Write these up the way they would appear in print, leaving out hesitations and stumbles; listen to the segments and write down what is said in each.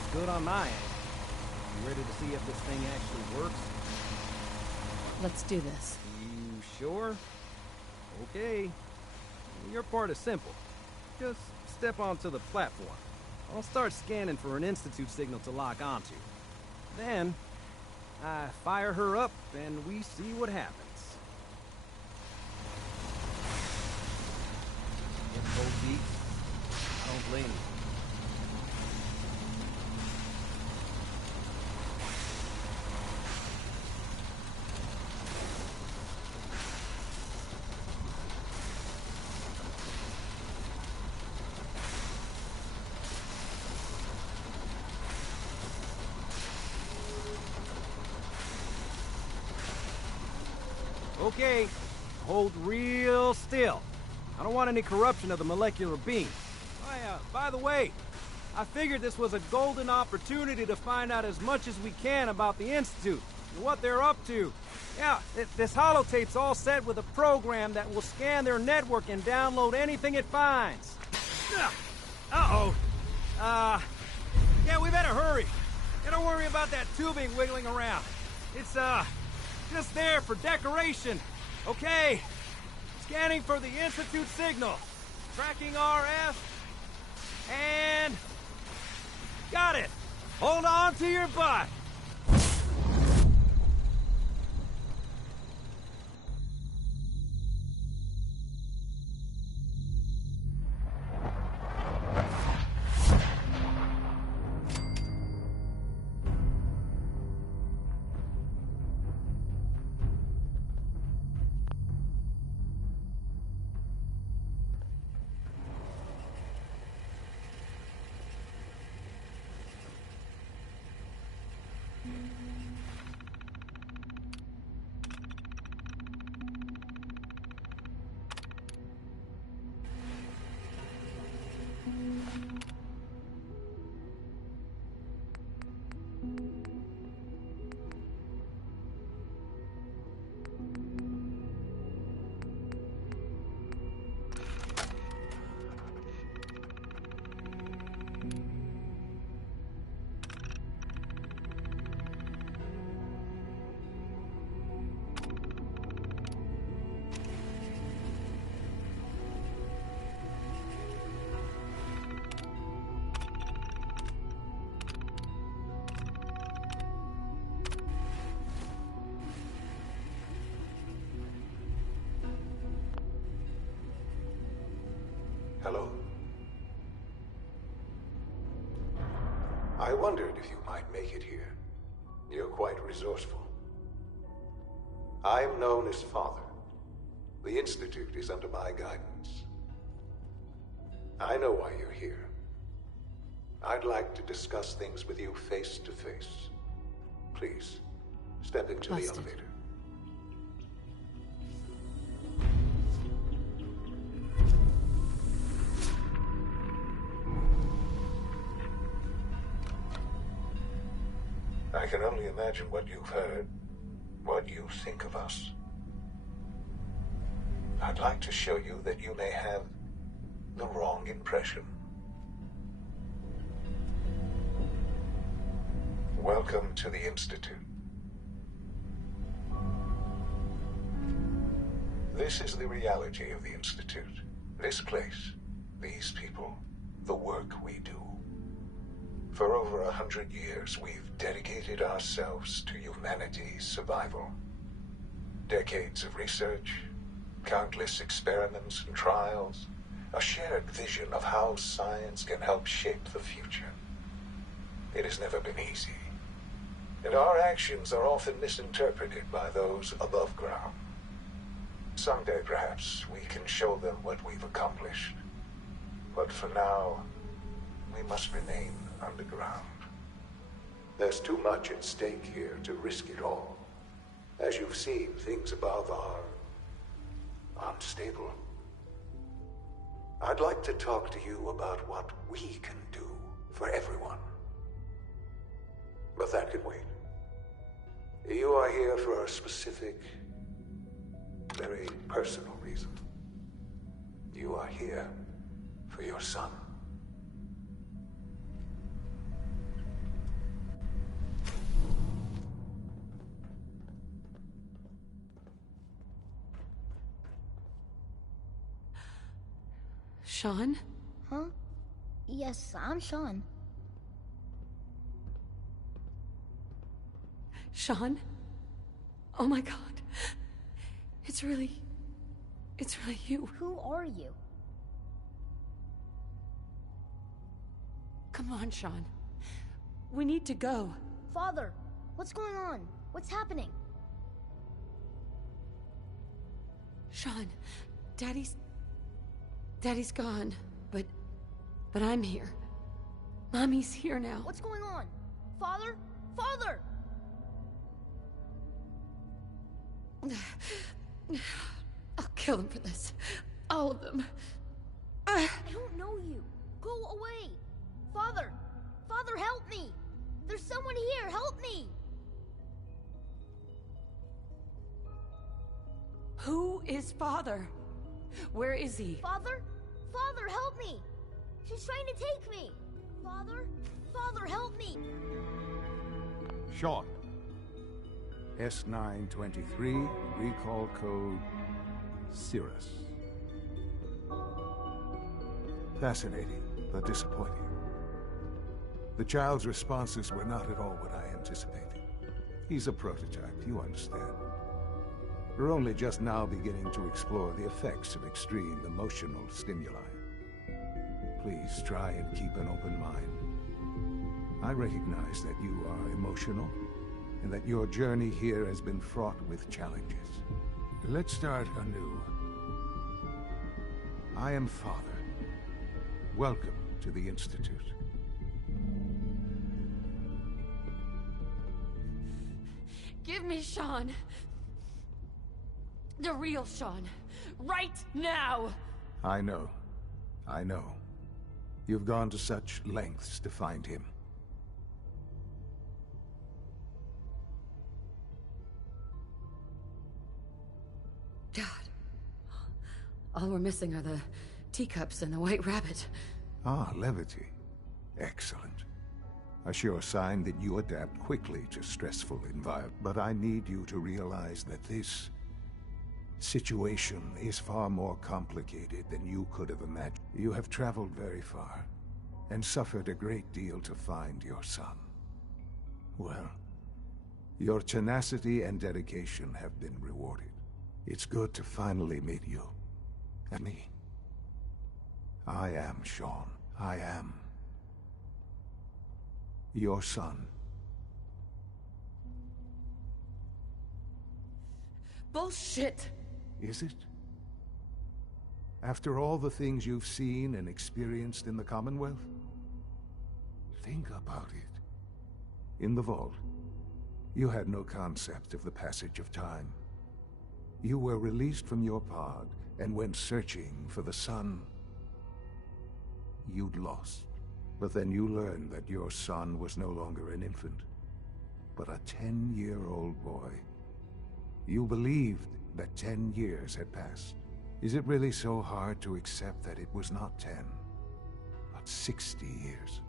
looks good on my end. You ready to see if this thing actually works? Let's do this. You sure? Okay. Your part is simple. Just step onto the platform. I'll start scanning for an Institute signal to lock onto. Then, I fire her up and we see what happens. Get cold feet. I don't blame you. Okay, hold real still. I don't want any corruption of the molecular beam. Oh yeah, by the way, I figured this was a golden opportunity to find out as much as we can about the Institute and what they're up to. Yeah, this holotape's all set with a program that will scan their network and download anything it finds. Uh-oh. Yeah, we better hurry. And don't worry about that tubing wiggling around. It's, just there for decoration. Okay. Scanning for the Institute signal. Tracking RF. And... got it. Hold on to your butt. Hello? I wondered if you might make it here. You're quite resourceful. I'm known as Father. The Institute is under my guidance. I know why you're here. I'd like to discuss things with you face to face. Please, step into the elevator. I can only imagine what you've heard, what you think of us. I'd like to show you that you may have the wrong impression. Welcome to the Institute. This is the reality of the Institute. This place, these people, the work we do. For over 100 years, we've dedicated ourselves to humanity's survival. Decades of research, countless experiments and trials, a shared vision of how science can help shape the future. It has never been easy, and our actions are often misinterpreted by those above ground. Someday, perhaps, we can show them what we've accomplished. But for now, we must remain underground. There's too much at stake here to risk it all. As you've seen, things above are unstable. I'd like to talk to you about what we can do for everyone. But that can wait. You are here for a specific, very personal reason. You are here for your son. Sean? Huh? Yes, I'm Sean. Sean? Oh my god. It's really you. Who are you? Come on, Sean. We need to go. Father, what's going on? What's happening? Sean, Daddy's gone, but I'm here. Mommy's here now. What's going on? Father? Father! I'll kill them for this. All of them. I don't know you. Go away. Father! Father, help me! There's someone here! Help me! Who is Father? Where is he? Father? Father, help me! She's trying to take me! Father? Father, help me! Sean. S923, recall code Cirrus. Fascinating, but disappointing. The child's responses were not at all what I anticipated. He's a prototype, you understand. We're only just now beginning to explore the effects of extreme emotional stimuli. Please try and keep an open mind. I recognize that you are emotional, and that your journey here has been fraught with challenges. Let's start anew. I am Father. Welcome to the Institute. Give me Sean. The real Sean. Right now! I know. I know. You've gone to such lengths to find him. God. All we're missing are the teacups and the white rabbit. Ah, levity. Excellent. A sure sign that you adapt quickly to stressful environments. But I need you to realize that this situation is far more complicated than you could have imagined. You have traveled very far, and suffered a great deal to find your son. Well, your tenacity and dedication have been rewarded. It's good to finally meet you. And me. I am Sean. I am your son. Bullshit! Is it? After all the things you've seen and experienced in the Commonwealth? Think about it. In the vault, you had no concept of the passage of time. You were released from your pod and went searching for the son you'd lost. But then you learned that your son was no longer an infant, but a 10-year-old boy. You believed that 10 years had passed. Is it really so hard to accept that it was not 10, but 60 years?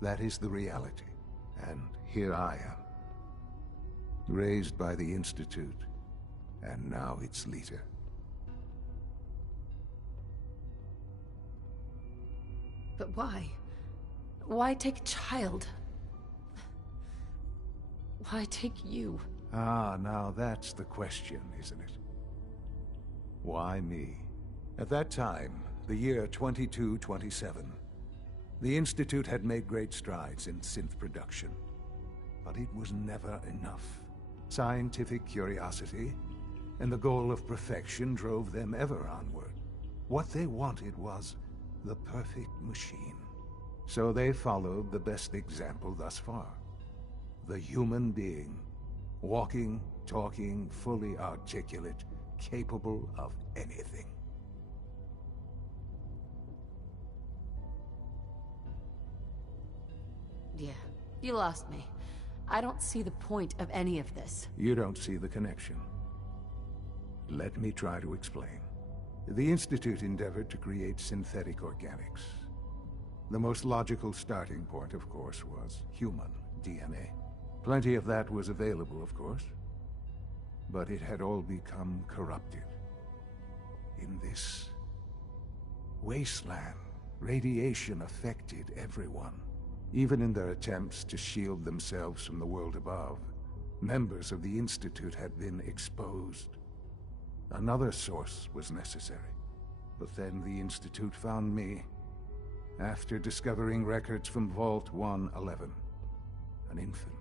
That is the reality, and here I am, raised by the Institute, and now its leader. But why? Why take a child? Why take you? Ah, now that's the question, isn't it? Why me? At that time, the year 2227, the Institute had made great strides in synth production. But it was never enough. Scientific curiosity and the goal of perfection drove them ever onward. What they wanted was the perfect machine. So they followed the best example thus far. The human being. Walking, talking, fully articulate, capable of anything. Yeah, you lost me. I don't see the point of any of this. You don't see the connection. Let me try to explain. The Institute endeavored to create synthetic organics. The most logical starting point, of course, was human DNA. Plenty of that was available, of course. But it had all become corrupted. In this wasteland. Radiation affected everyone. Even in their attempts to shield themselves from the world above, members of the Institute had been exposed. Another source was necessary. But then the Institute found me, after discovering records from Vault 111. An infant,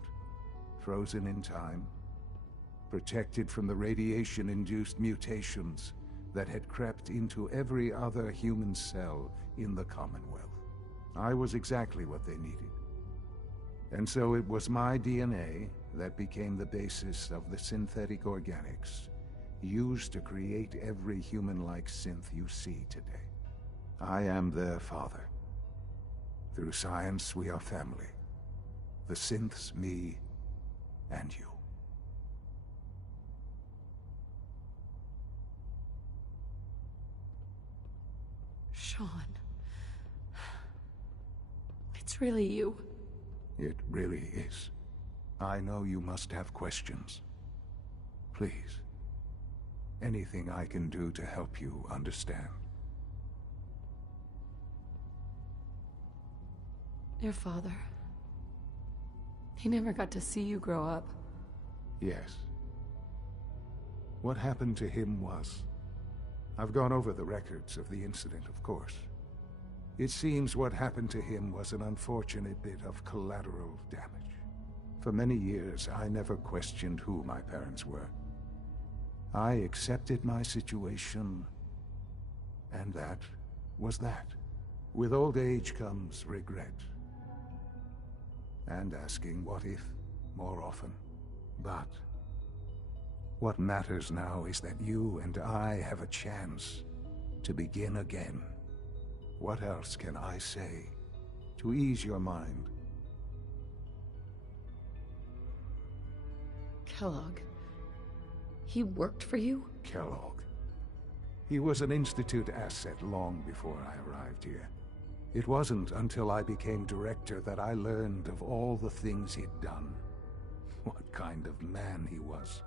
frozen in time, protected from the radiation-induced mutations that had crept into every other human cell in the Commonwealth. I was exactly what they needed. And so it was my DNA that became the basis of the synthetic organics used to create every human-like synth you see today. I am their father. Through science, we are family. The synths, me, and you. Sean. It's really you. It really is. I know you must have questions. Please. Anything I can do to help you understand. Your father. He never got to see you grow up. Yes. What happened to him was... I've gone over the records of the incident, of course. It seems what happened to him was an unfortunate bit of collateral damage. For many years, I never questioned who my parents were. I accepted my situation, and that was that. With old age comes regret. And asking what if more often. But what matters now is that you and I have a chance to begin again. What else can I say to ease your mind? Kellogg. He worked for you? Kellogg. He was an Institute asset long before I arrived here. It wasn't until I became director that I learned of all the things he'd done. What kind of man he was.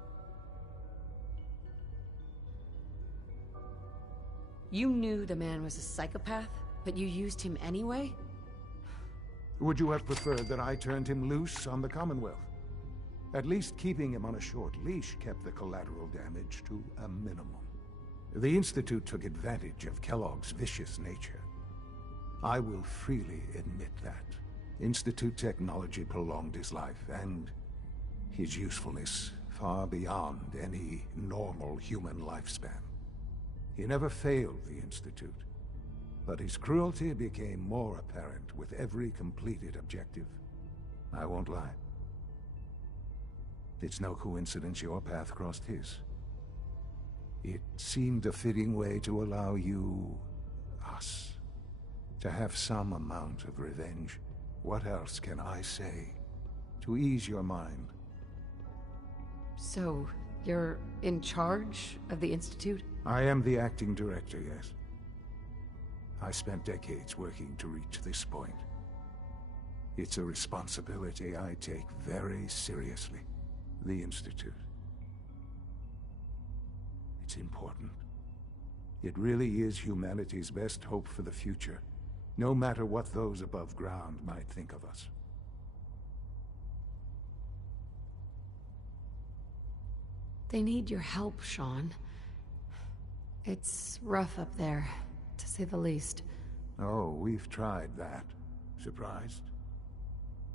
You knew the man was a psychopath, but you used him anyway? Would you have preferred that I turned him loose on the Commonwealth? At least keeping him on a short leash kept the collateral damage to a minimum. The Institute took advantage of Kellogg's vicious nature. I will freely admit that. Institute technology prolonged his life, and his usefulness far beyond any normal human lifespan. He never failed the Institute, but his cruelty became more apparent with every completed objective. I won't lie. It's no coincidence your path crossed his. It seemed a fitting way to allow you, us, to have some amount of revenge. What else can I say to ease your mind? So, you're in charge of the Institute? I am the acting director, yes. I spent decades working to reach this point. It's a responsibility I take very seriously. The Institute. It's important. It really is humanity's best hope for the future, no matter what those above ground might think of us. They need your help, Sean. It's rough up there, to say the least. Oh, we've tried that. Surprised?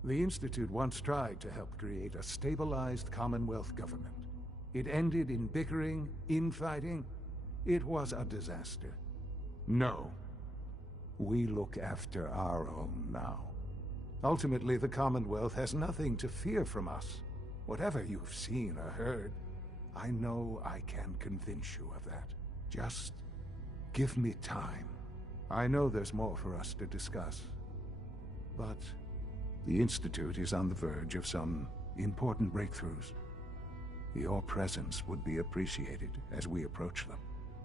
The Institute once tried to help create a stabilized Commonwealth government. It ended in bickering, infighting. It was a disaster. No. We look after our own now. Ultimately, the Commonwealth has nothing to fear from us. Whatever you've seen or heard, I know I can convince you of that. Just give me time. I know there's more for us to discuss. But the Institute is on the verge of some important breakthroughs. Your presence would be appreciated as we approach them.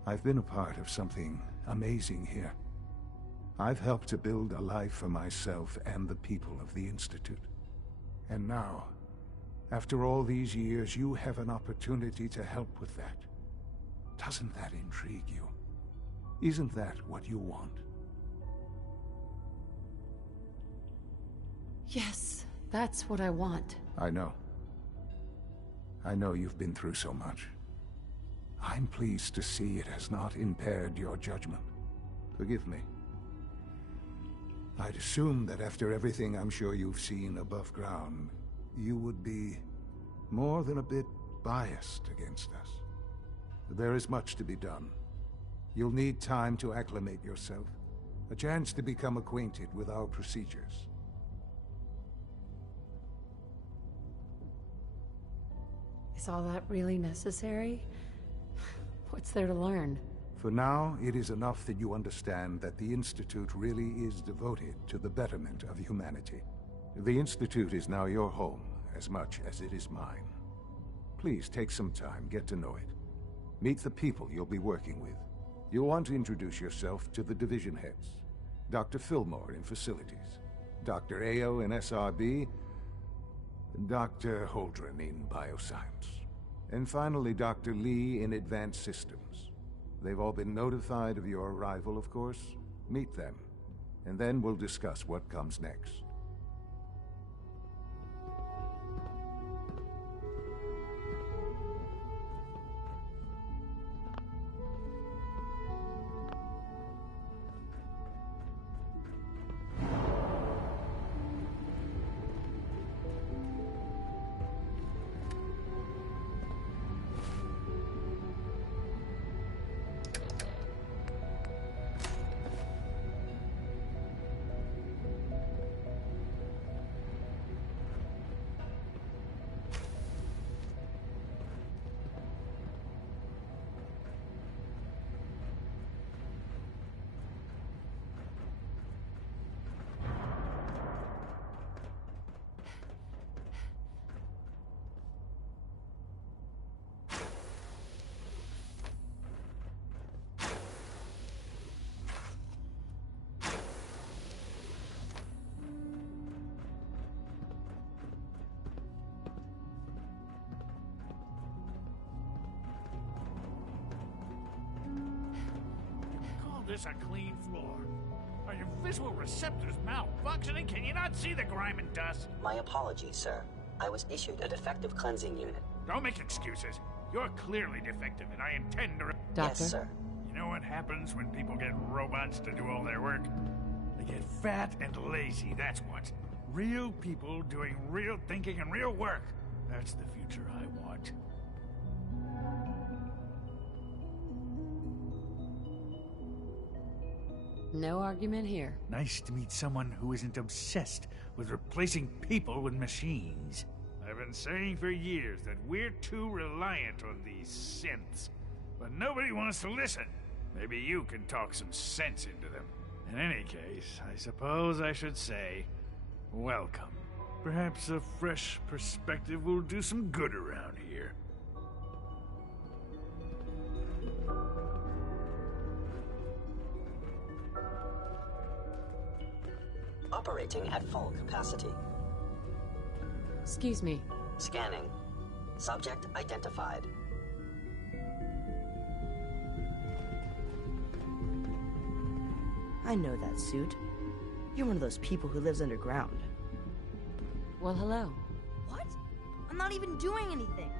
I've been a part of something amazing here. I've helped to build a life for myself and the people of the Institute. And now, after all these years, you have an opportunity to help with that. Doesn't that intrigue you? Isn't that what you want? Yes, that's what I want. I know. I know you've been through so much. I'm pleased to see it has not impaired your judgment. Forgive me. I'd assumed that after everything I'm sure you've seen above ground, you would be more than a bit biased against us. There is much to be done. You'll need time to acclimate yourself, a chance to become acquainted with our procedures. Is all that really necessary? What's there to learn? For now, it is enough that you understand that the Institute really is devoted to the betterment of humanity. The Institute is now your home, as much as it is mine. Please take some time, get to know it. Meet the people you'll be working with. You'll want to introduce yourself to the division heads. Dr. Fillmore in Facilities, Dr. Ayo in SRB, Dr. Holdren in Bioscience, and finally Dr. Lee in Advanced Systems. They've all been notified of your arrival, of course. Meet them, and then we'll discuss what comes next. This a clean floor. Are your visual receptors malfunctioning? Can you not see the grime and dust? My apologies, sir. I was issued a defective cleansing unit. Don't make excuses. You're clearly defective, and I intend to... Doctor? Yes, sir. You know what happens when people get robots to do all their work? They get fat and lazy, that's what. Real people doing real thinking and real work. That's the future I want. No argument here. Nice to meet someone who isn't obsessed with replacing people with machines. I've been saying for years that we're too reliant on these synths, but nobody wants to listen. Maybe you can talk some sense into them. In any case, I suppose I should say, welcome. Perhaps a fresh perspective will do some good around here. Operating at full capacity. Excuse me. Scanning. Subject identified. I know that suit. You're one of those people who lives underground. Well, hello. What? I'm not even doing anything.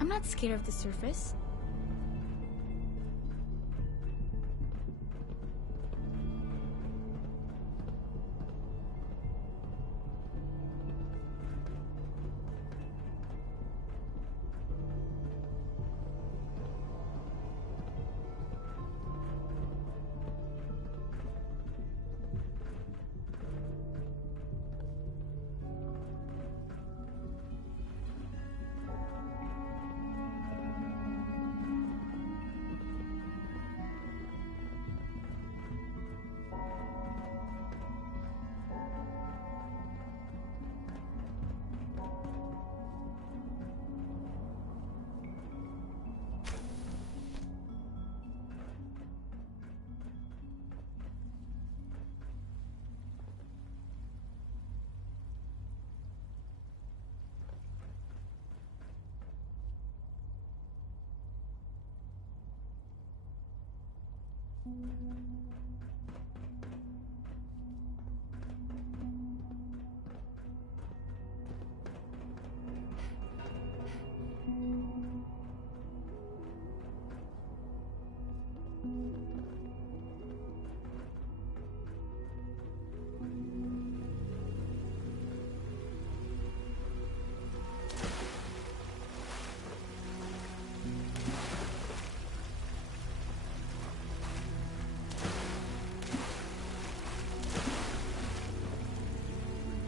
I'm not scared of the surface.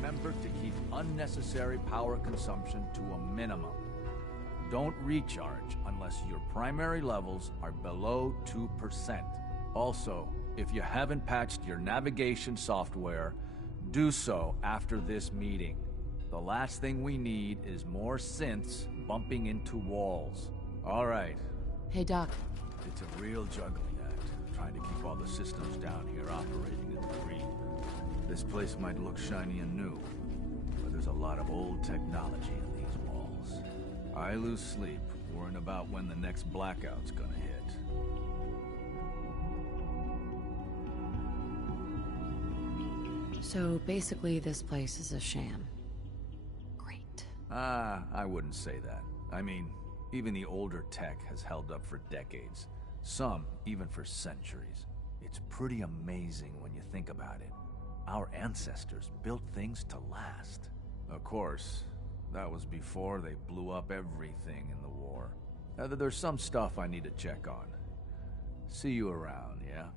Remember to keep unnecessary power consumption to a minimum. Don't recharge unless your primary levels are below 2%. Also, if you haven't patched your navigation software, do so after this meeting. The last thing we need is more synths bumping into walls. All right. Hey, Doc. It's a real juggling act, trying to keep all the systems down here operating in the green. This place might look shiny and new, but there's a lot of old technology in these walls. I lose sleep worrying about when the next blackout's gonna hit. So basically this place is a sham. Great. I wouldn't say that. I mean, even the older tech has held up for decades. Some, even for centuries. It's pretty amazing when you think about it. Our ancestors built things to last. Of course, that was before they blew up everything in the war. There's some stuff I need to check on. See you around, yeah?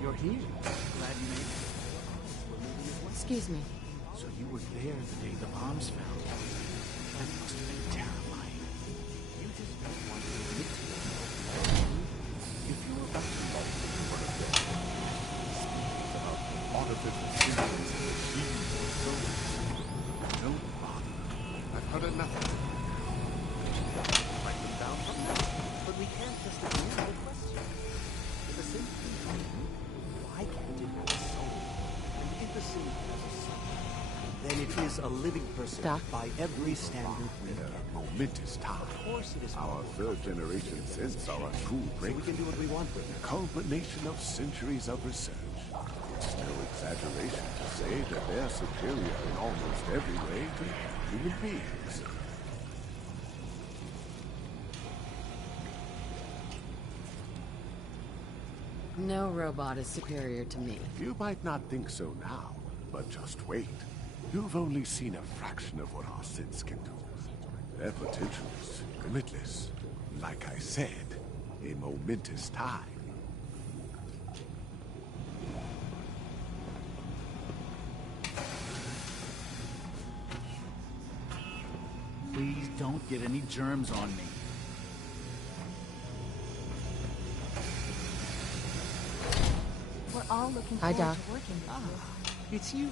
You're here. Glad you made it. Excuse me. So you were there the day the bombs fell. That must have been terrifying. You just don't want to admit to it. If you were about to love one of them, speaking about artificial systems and machines and so on, don't bother. I've heard enough of it. Write them down from now. But we can't just ignore the question. If a synth can talk, why can't it have a soul? And if a synth has a soul, then it is a living person. Doc? By every standard we can. Momentous time. Of course it is. Our third-generation synths are a true So we can do what we want with the them. culmination of centuries of research. It's no exaggeration to say that they're superior in almost every way to human beings. No robot is superior to me. You might not think so now, but just wait. You've only seen a fraction of what our synths can do. Their potential is limitless. Like I said, a momentous time. Please don't get any germs on me. We're all looking Hi, forward Doc. to working with you. It's you.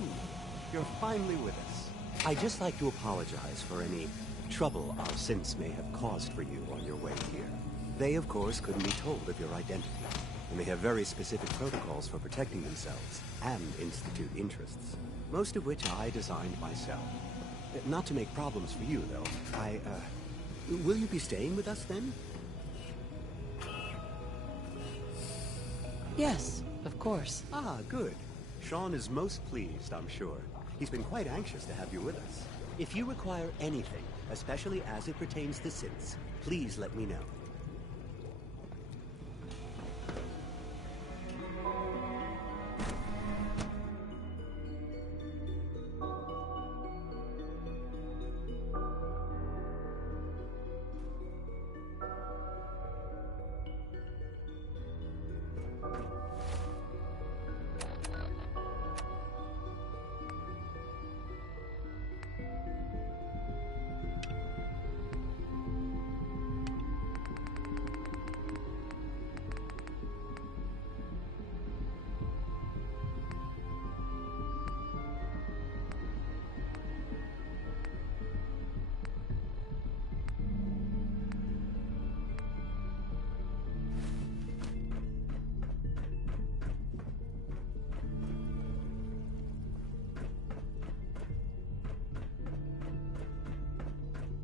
You're finally with us. I'd just like to apologize for any trouble our synths may have caused for you on your way here. They, of course, couldn't be told of your identity, and they have very specific protocols for protecting themselves and Institute interests, most of which I designed myself. Not to make problems for you, though. Will you be staying with us, then? Yes, of course. Ah, good. Sean is most pleased, I'm sure. He's been quite anxious to have you with us. If you require anything, especially as it pertains to synths, please let me know.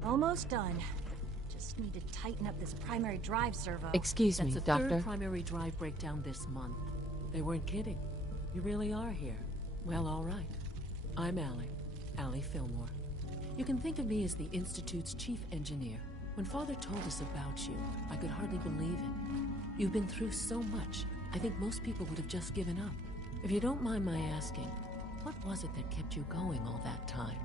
Almost done. Just need to tighten up this primary drive servo. Excuse me, That's the Doctor. third primary drive breakdown this month. They weren't kidding. You really are here. Well, all right. I'm Allie Fillmore. You can think of me as the Institute's chief engineer. When Father told us about you, I could hardly believe it. You've been through so much, I think most people would have just given up. If you don't mind my asking, what was it that kept you going all that time?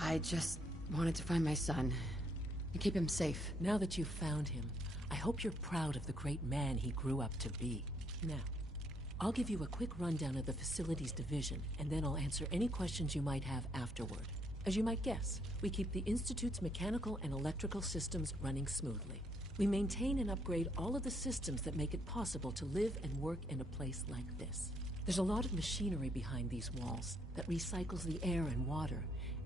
I just wanted to find my son and keep him safe. Now that you've found him, I hope you're proud of the great man he grew up to be. Now, I'll give you a quick rundown of the facilities division, and then I'll answer any questions you might have afterward. As you might guess, we keep the Institute's mechanical and electrical systems running smoothly. We maintain and upgrade all of the systems that make it possible to live and work in a place like this. There's a lot of machinery behind these walls that recycles the air and water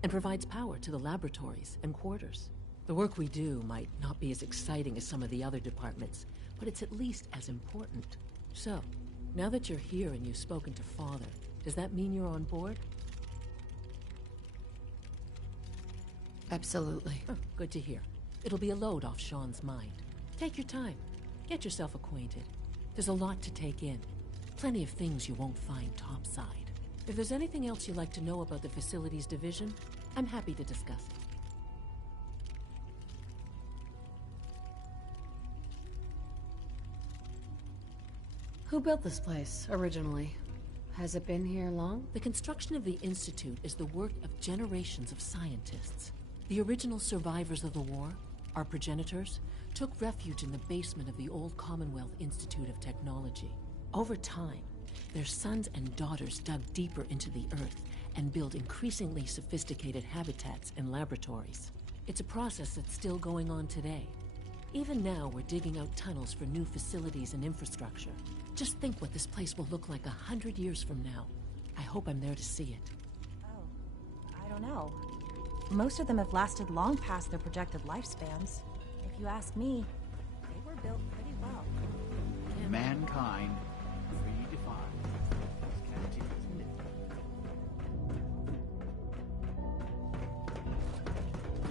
and provides power to the laboratories and quarters. The work we do might not be as exciting as some of the other departments, but it's at least as important. So, now that you're here and you've spoken to Father, does that mean you're on board? Absolutely. Oh, good to hear. It'll be a load off Sean's mind. Take your time. Get yourself acquainted. There's a lot to take in. Plenty of things you won't find topside. If there's anything else you'd like to know about the facilities division, I'm happy to discuss it. Who built this place, originally? Has it been here long? The construction of the Institute is the work of generations of scientists. The original survivors of the war, our progenitors, took refuge in the basement of the old Commonwealth Institute of Technology. Over time, their sons and daughters dug deeper into the earth and built increasingly sophisticated habitats and laboratories. It's a process that's still going on today. Even now, we're digging out tunnels for new facilities and infrastructure. Just think what this place will look like 100 years from now. I hope I'm there to see it. Oh, I don't know. Most of them have lasted long past their projected lifespans. If you ask me, they were built pretty well. Mankind redefined.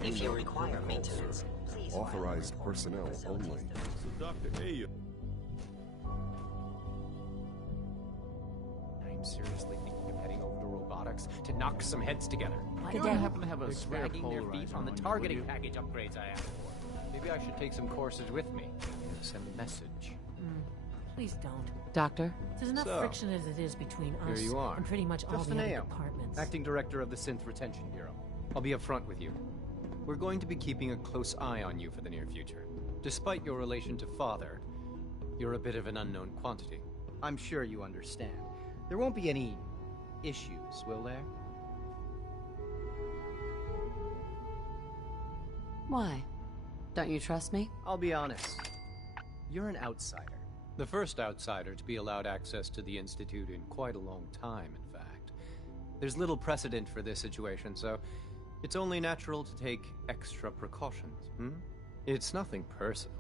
If you require maintenance, please... Authorized personnel only. So, Dr. Ayo... I'm seriously thinking of heading over to robotics to knock some heads together. You don't happen to have a They're spare dragging their feet polarizer on the on you, targeting would you? package upgrades I asked for. Maybe I should take some courses with me. Send a message. Please don't. Doctor? There's enough So, friction as it is between us Here you are. and pretty much all Justin the other Ayo, departments. Acting Director of the Synth Retention Bureau. I'll be upfront with you. We're going to be keeping a close eye on you for the near future. Despite your relation to Father, you're a bit of an unknown quantity. I'm sure you understand. There won't be any issues, will there? Why? Don't you trust me? I'll be honest. You're an outsider. The first outsider to be allowed access to the Institute in quite a long time, in fact. There's little precedent for this situation, so it's only natural to take extra precautions, It's nothing personal,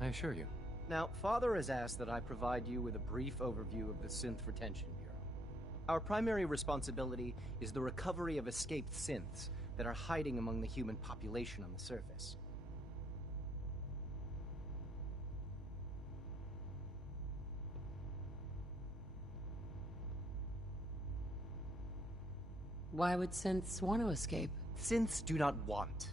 I assure you. Now, Father has asked that I provide you with a brief overview of the Synth Retention Bureau. Our primary responsibility is the recovery of escaped synths that are hiding among the human population on the surface. Why would synths want to escape? Synths do not want.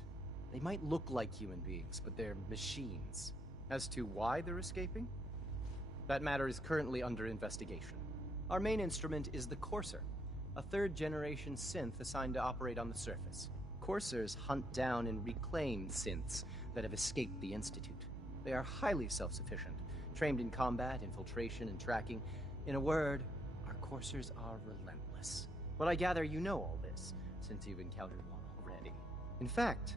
They might look like human beings, but they're machines. As to why they're escaping? That matter is currently under investigation. Our main instrument is the Courser, a third-generation synth assigned to operate on the surface. Coursers hunt down and reclaim synths that have escaped the Institute. They are highly self-sufficient, trained in combat, infiltration, and tracking. In a word, our Coursers are relentless. But I gather you know all this, since you've encountered one already. In fact,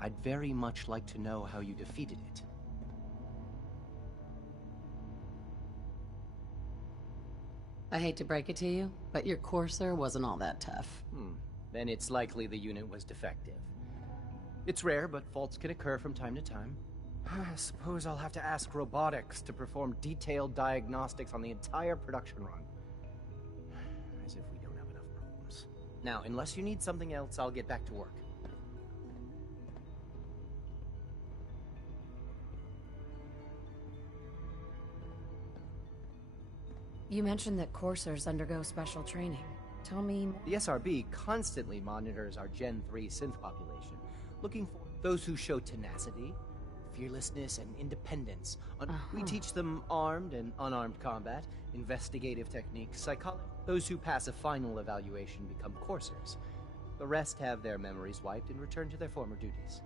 I'd very much like to know how you defeated it. I hate to break it to you, but your Courser wasn't all that tough. Then it's likely the unit was defective. It's rare, but faults can occur from time to time. I suppose I'll have to ask robotics to perform detailed diagnostics on the entire production run. As if we don't have enough problems. Now, unless you need something else, I'll get back to work. You mentioned that coursers undergo special training. Tell me more. The SRB constantly monitors our Gen 3 synth population, looking for those who show tenacity, fearlessness, and independence. We teach them armed and unarmed combat, investigative techniques, psychology. Those who pass a final evaluation become coursers. The rest have their memories wiped and return to their former duties.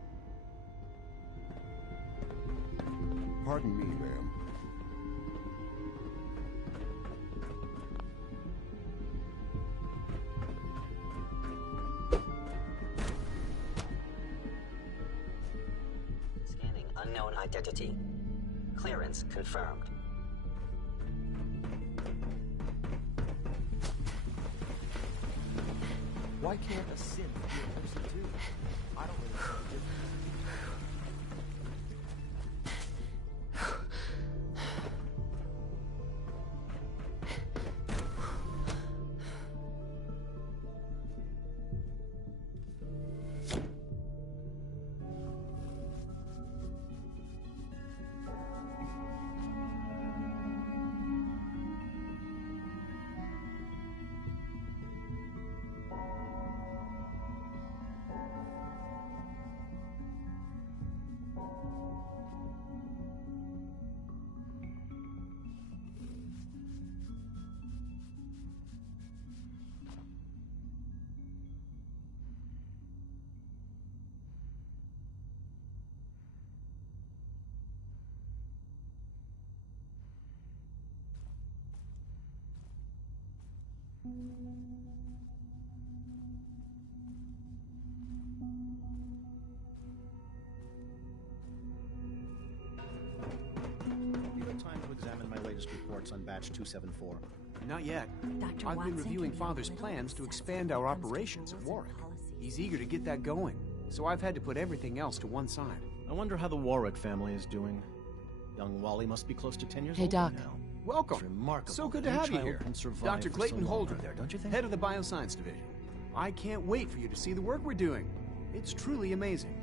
Pardon me, ma'am. Scanning unknown identity. Clearance confirmed. Why can't a synth be a person too? I don't really know the difference. You have time to examine my latest reports on Batch 274. Not yet. Dr. I've been Watson reviewing can be Father's a little plans to obsessed expand when our it comes to operations at rules and Warwick. policies. He's eager to get that going, so I've had to put everything else to one side. I wonder how the Warwick family is doing. Young Wally must be close to 10 years Hey, old Doc. now. Welcome. It's remarkable. So good that to any have you child here. can survive Dr. for Clayton so long Holdren, out there, don't you think? head of the Bioscience Division. I can't wait for you to see the work we're doing. It's truly amazing.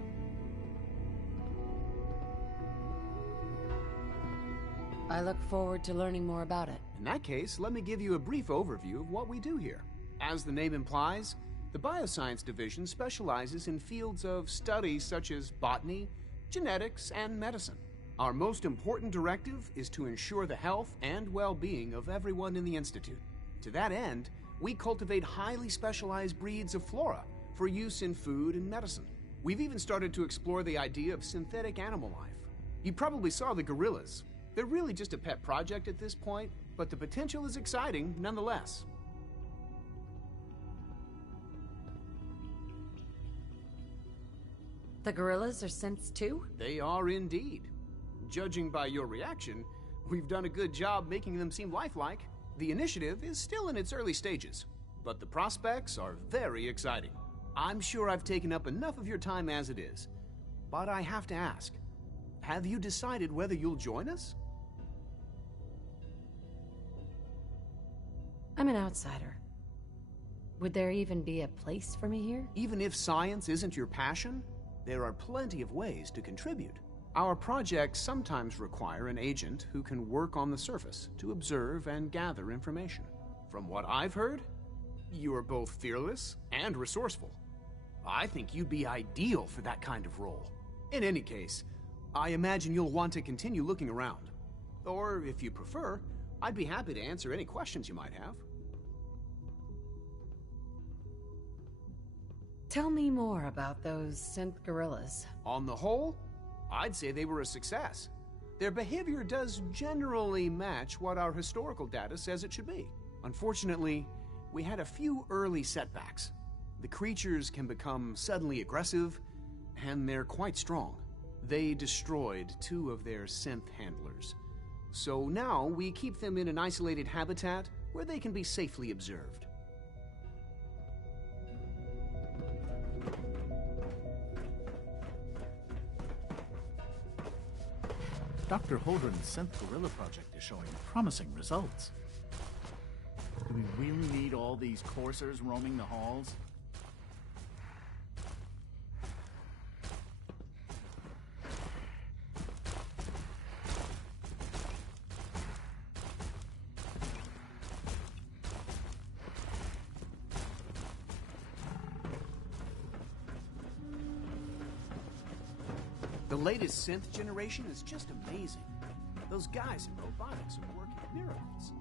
I look forward to learning more about it. In that case, let me give you a brief overview of what we do here. As the name implies, the Bioscience Division specializes in fields of study such as botany, genetics, and medicine. Our most important directive is to ensure the health and well-being of everyone in the Institute. To that end, we cultivate highly specialized breeds of flora for use in food and medicine. We've even started to explore the idea of synthetic animal life. You probably saw the gorillas. They're really just a pet project at this point, but the potential is exciting nonetheless. The gorillas are synths too? They are indeed. Judging by your reaction, we've done a good job making them seem lifelike. The initiative is still in its early stages, but the prospects are very exciting. I'm sure I've taken up enough of your time as it is, but I have to ask, have you decided whether you'll join us? I'm an outsider. Would there even be a place for me here? Even if science isn't your passion, there are plenty of ways to contribute. Our projects sometimes require an agent who can work on the surface to observe and gather information. From what I've heard, you are both fearless and resourceful. I think you'd be ideal for that kind of role. In any case, I imagine you'll want to continue looking around. Or, if you prefer, I'd be happy to answer any questions you might have. Tell me more about those synth gorillas. On the whole, I'd say they were a success. Their behavior does generally match what our historical data says it should be. Unfortunately, we had a few early setbacks. The creatures can become suddenly aggressive, and they're quite strong. They destroyed 2 of their synth handlers. So now we keep them in an isolated habitat where they can be safely observed. Dr. Holdren's Synth Gorilla project is showing promising results. Do we really need all these coursers roaming the halls? The latest synth generation is just amazing. Those guys in robotics are working miracles.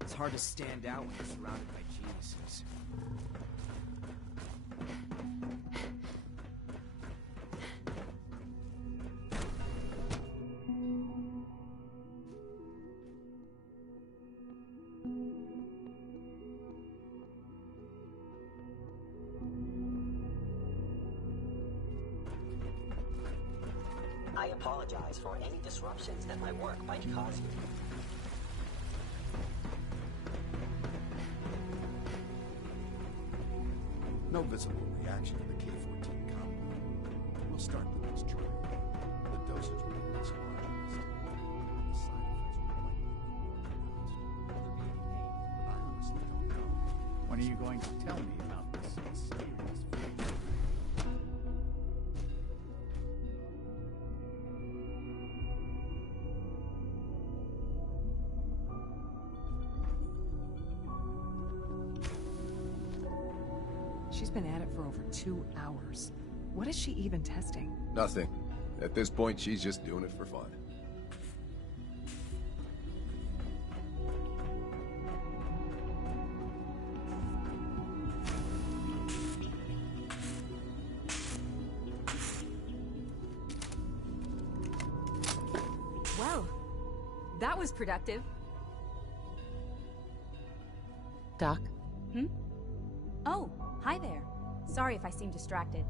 It's hard to stand out when you're surrounded by geniuses. I apologize for any disruptions that my work might cause you. No visible reaction to the K-14 compound. We'll start the next trial. The dosage will be mesmerized. The side effects will likely be more pronounced. I honestly don't know. When are you going to tell me about this mysterious figure? She's been at it for over 2 hours. What is she even testing? Nothing. At this point, she's just doing it for fun. Well, that was productive. Doc? Oh, hi there. Sorry if I seem distracted.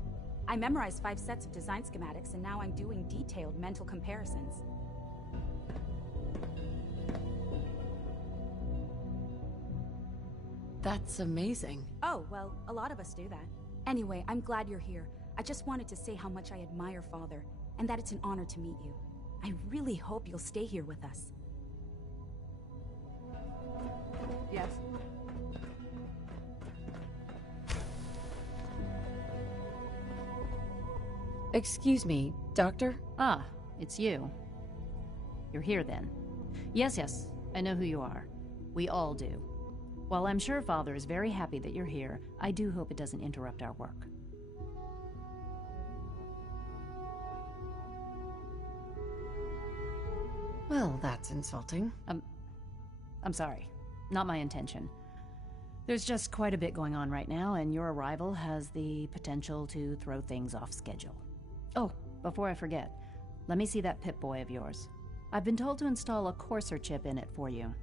I memorized 5 sets of design schematics and now I'm doing detailed mental comparisons. That's amazing. Oh, well, a lot of us do that. Anyway, I'm glad you're here. I just wanted to say how much I admire Father, and that it's an honor to meet you. I really hope you'll stay here with us. Yes. Excuse me, Doctor? Ah, it's you. You're here then. Yes, I know who you are. We all do. While I'm sure Father is very happy that you're here, I do hope it doesn't interrupt our work. Well, that's insulting. I'm sorry. Not my intention. There's just quite a bit going on right now, and your arrival has the potential to throw things off schedule. Oh, before I forget, let me see that Pip-Boy of yours. I've been told to install a Courser chip in it for you.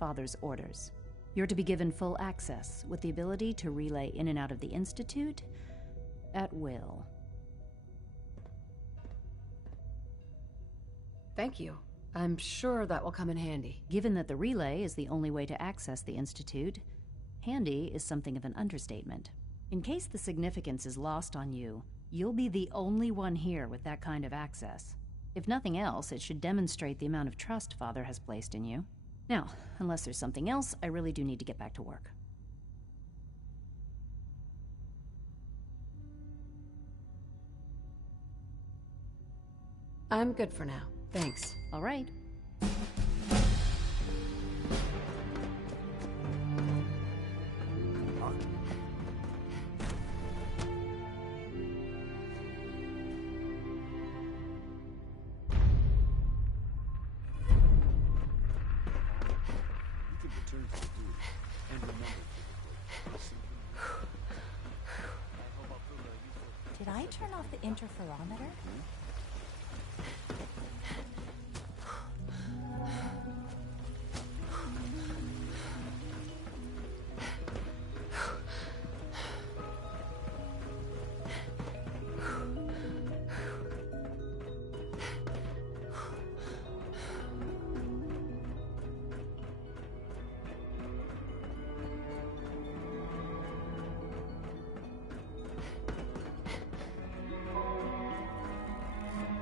Father's orders. You're to be given full access, with the ability to relay in and out of the Institute at will. Thank you. I'm sure that will come in handy. Given that the relay is the only way to access the Institute, handy is something of an understatement. In case the significance is lost on you, you'll be the only one here with that kind of access. If nothing else, it should demonstrate the amount of trust Father has placed in you. Now, unless there's something else, I really do need to get back to work. I'm good for now. Thanks. All right. Did I turn off the interferometer?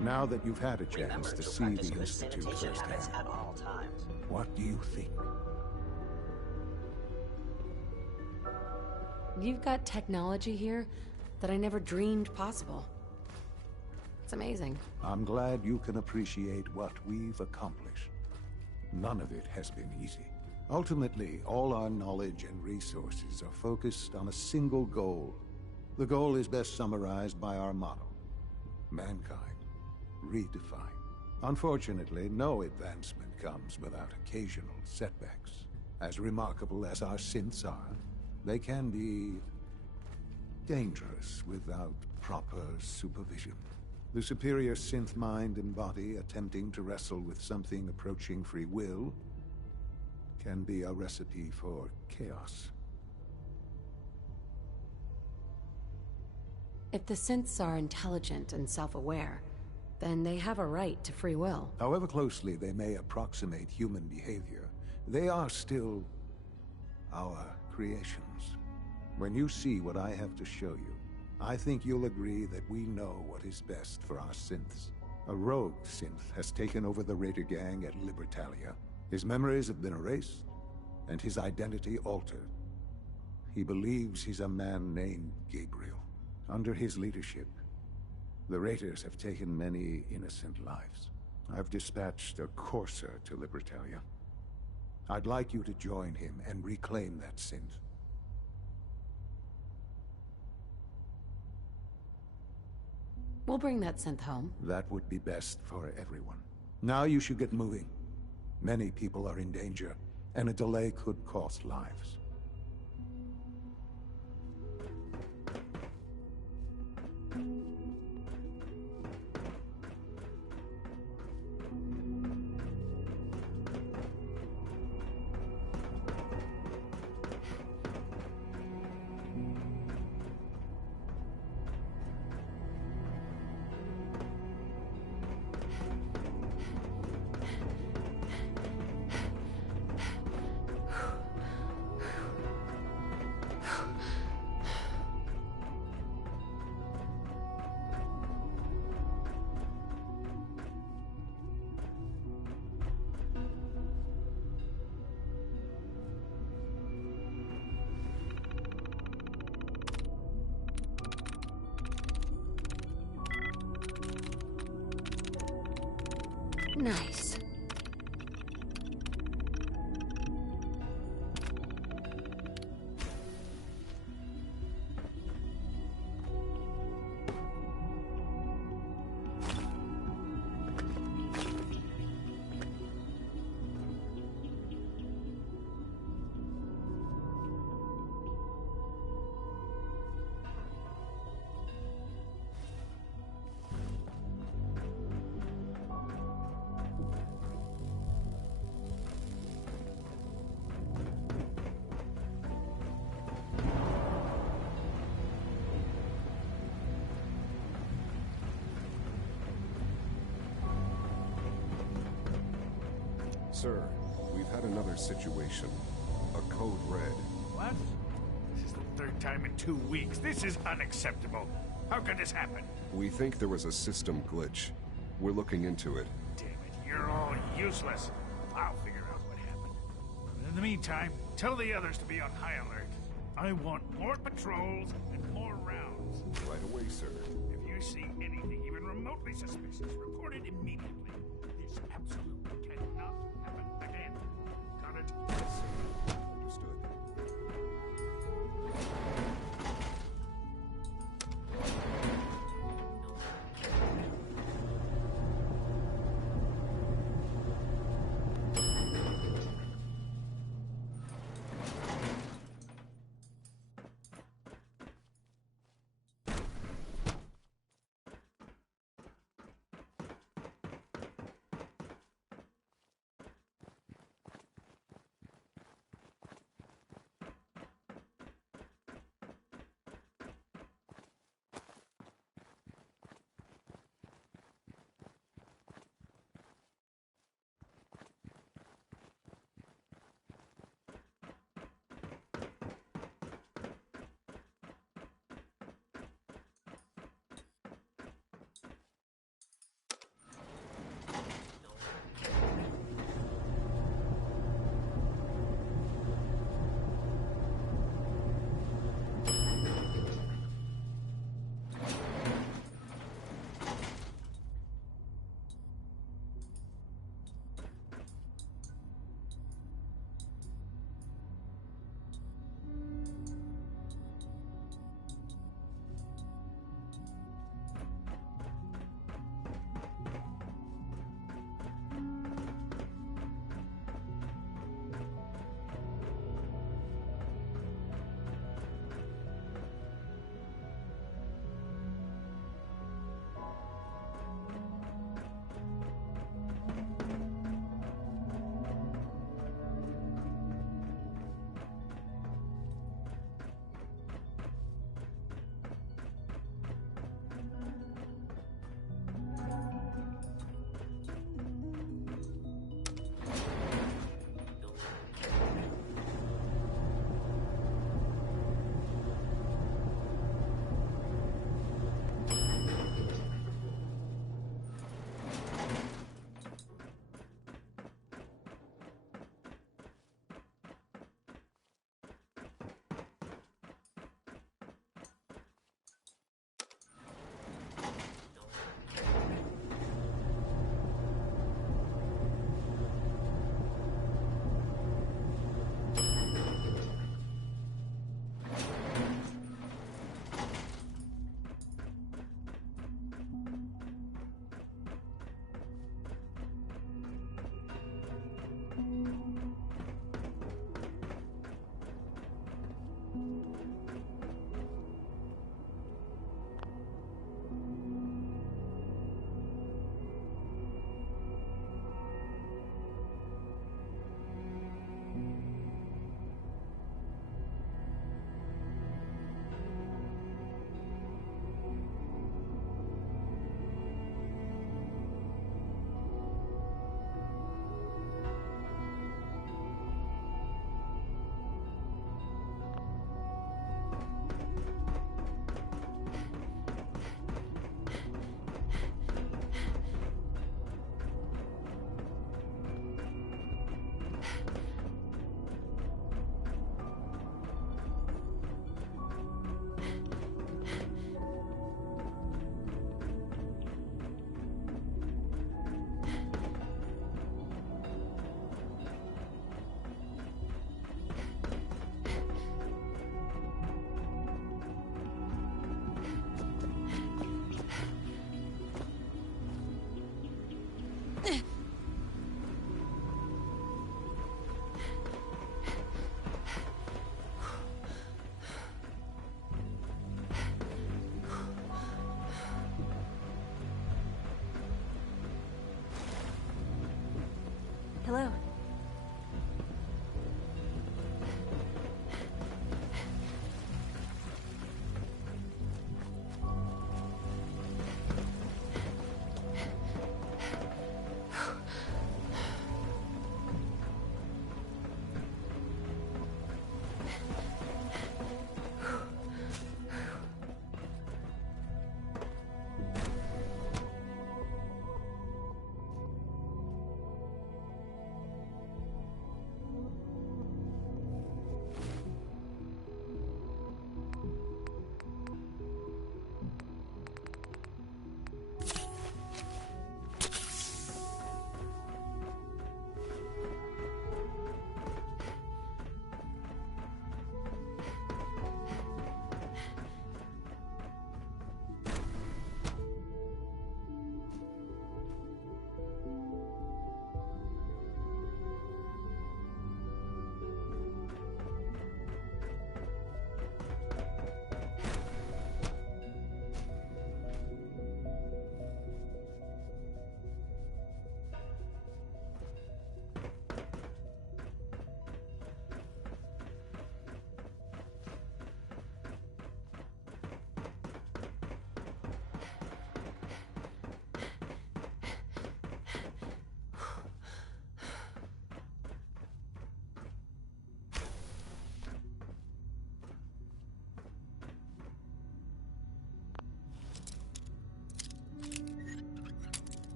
Now that you've had a chance Remember to see practice the good Institute sanitation habits firsthand, at all times. what do you think? You've got technology here that I never dreamed possible. It's amazing. I'm glad you can appreciate what we've accomplished. None of it has been easy. Ultimately, all our knowledge and resources are focused on a single goal. The goal is best summarized by our motto: mankind redefined. Unfortunately, no advancement comes without occasional setbacks. As remarkable as our synths are, they can be dangerous without proper supervision. The superior synth mind and body attempting to wrestle with something approaching free will can be a recipe for chaos. If the synths are intelligent and self-aware, then they have a right to free will. However closely they may approximate human behavior, they are still our creations. When you see what I have to show you, I think you'll agree that we know what is best for our synths. A rogue synth has taken over the Raider gang at Libertalia. His memories have been erased, and his identity altered. He believes he's a man named Gabriel. Under his leadership, the Raiders have taken many innocent lives. I've dispatched a Courser to Libertalia. I'd like you to join him and reclaim that synth. We'll bring that synth home. That would be best for everyone. Now you should get moving. Many people are in danger, and a delay could cost lives. Nice. Sir, we've had another situation. A code red. What? This is the third time in 2 weeks. This is unacceptable. How could this happen? We think there was a system glitch. We're looking into it. Damn it, you're all useless. I'll figure out what happened. But in the meantime, tell the others to be on high alert. I want more patrols and more rounds. Right away, sir. If you see anything even remotely suspicious, report it immediately. This absolutely cannot happen again. Got it? Yes, sir. Understood.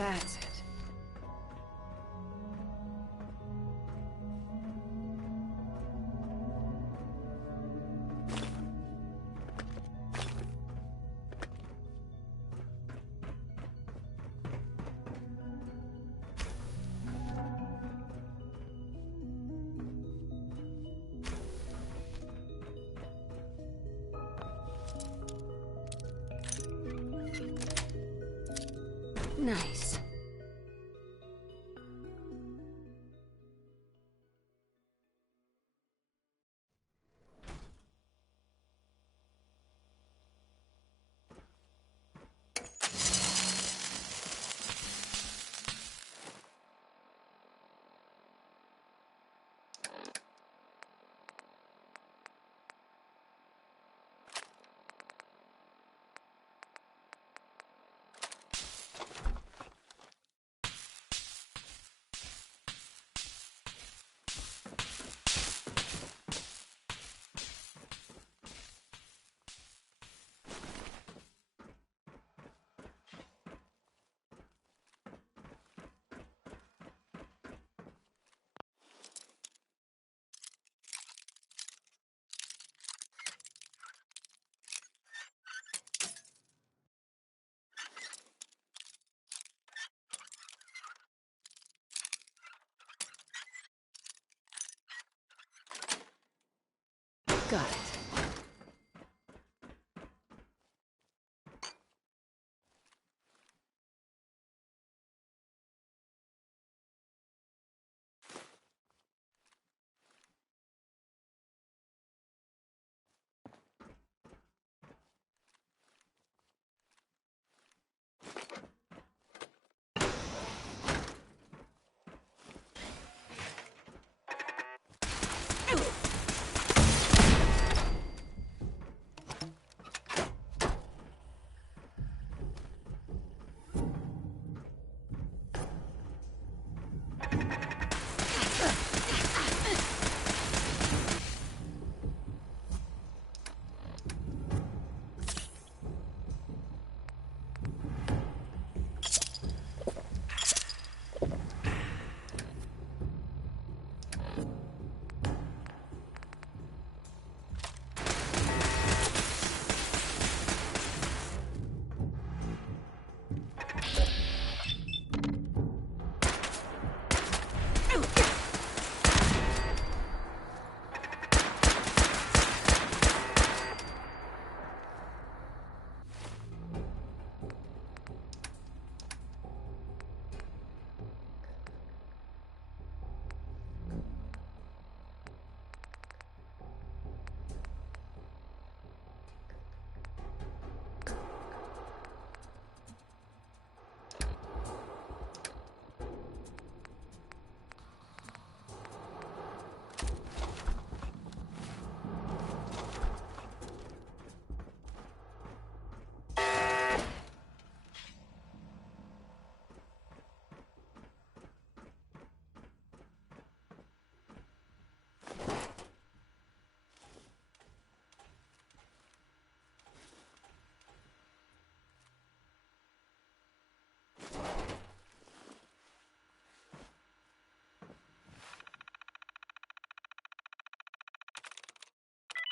That's it. Nice. Got it.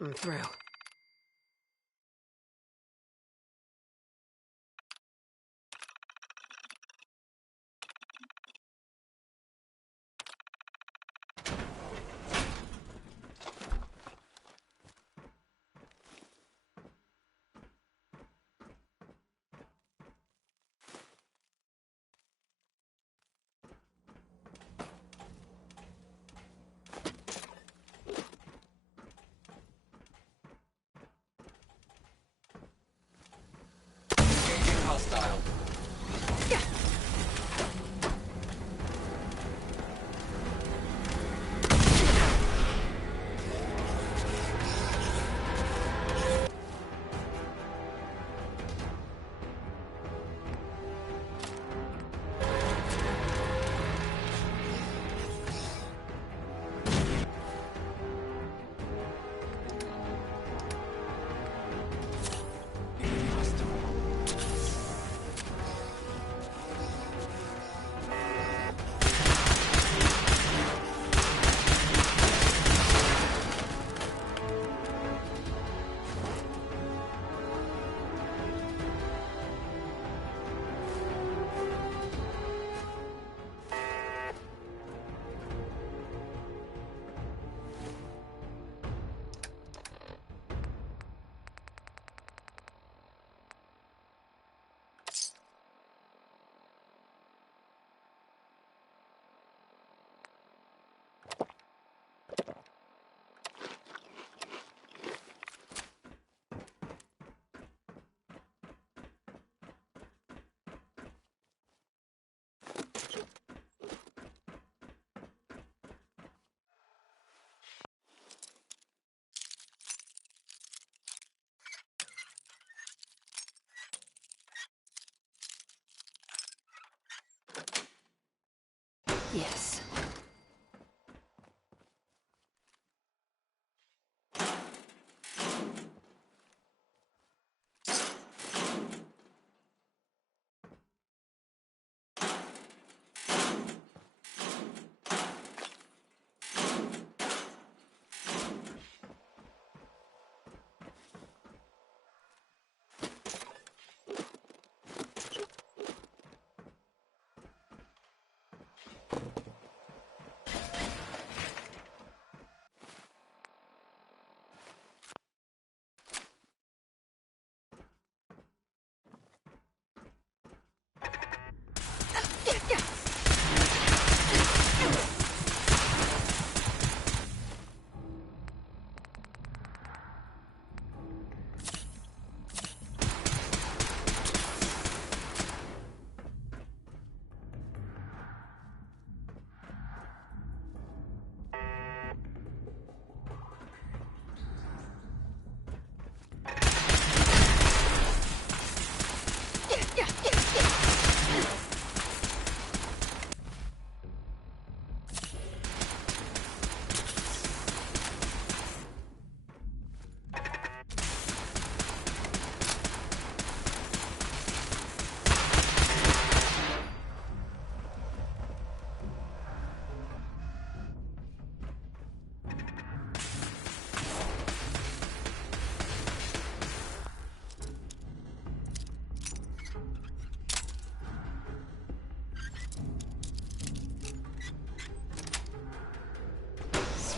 I'm through. Hostile.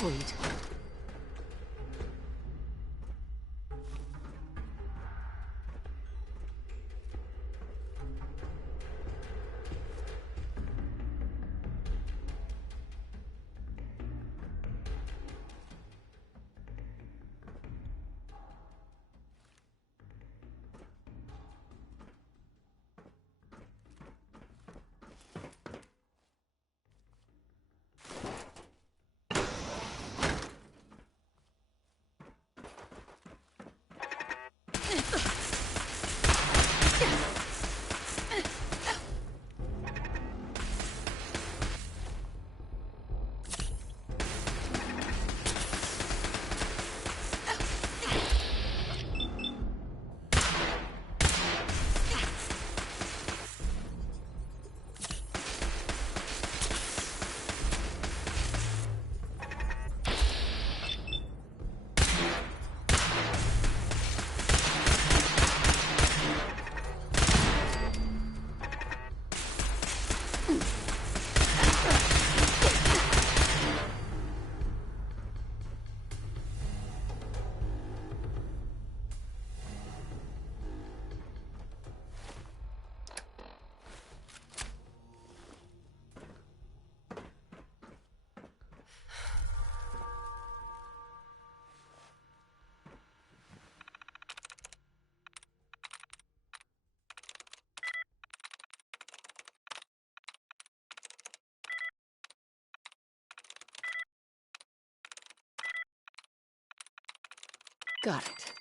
Sweet. Got it.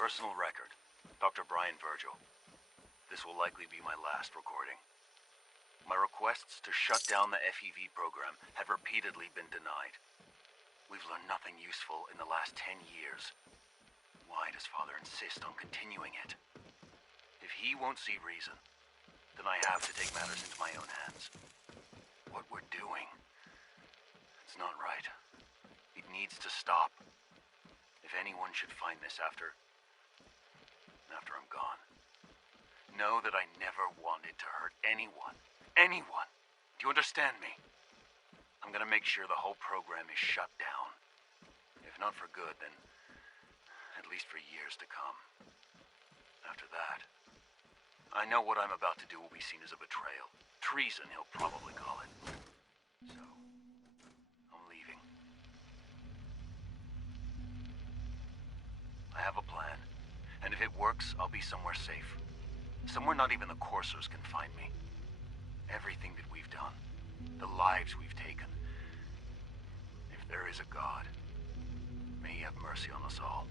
Personal record. Dr. Brian Virgil. This will likely be my last recording. My requests to shut down the FEV program have repeatedly been denied. We've learned nothing useful in the last 10 years. Why does Father insist on continuing it? If he won't see reason, then I have to take matters into my own hands. What we're doing, it's not right. It needs to stop. If anyone should find this after I'm gone, know that I never wanted to hurt anyone. Anyone! Do you understand me? I'm gonna make sure the whole program is shut down. If not for good, then at least for years to come. After that, I know what I'm about to do will be seen as a betrayal. Treason, he'll probably call it. So, I'm leaving. I have a plan, and if it works, I'll be somewhere safe. Somewhere not even the Coursers can find me. Everything that we've done, the lives we've taken. If there is a God, may he have mercy on us all.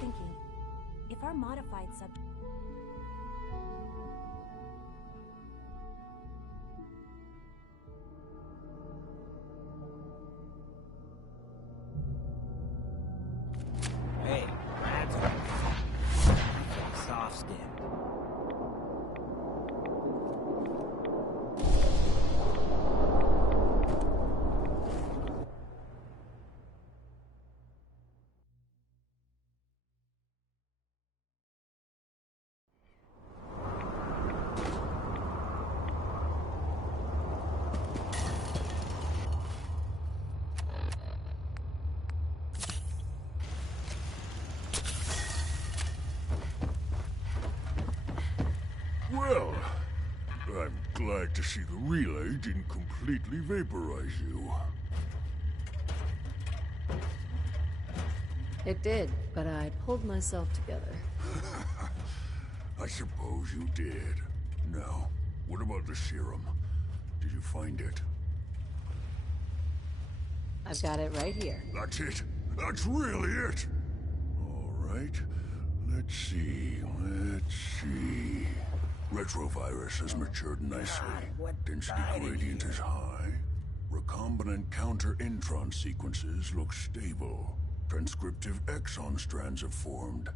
Thinking, if our modified sub... Hey, that's soft skin. Well, I'm glad to see the relay didn't completely vaporize you. It did, but I pulled myself together. I suppose you did. Now, what about the serum? Did you find it? I've got it right here. That's it. That's really it. All right. Let's see. Retrovirus has matured nicely. Density gradient is high. Recombinant counter-intron sequences look stable. Transcriptive exon strands have formed.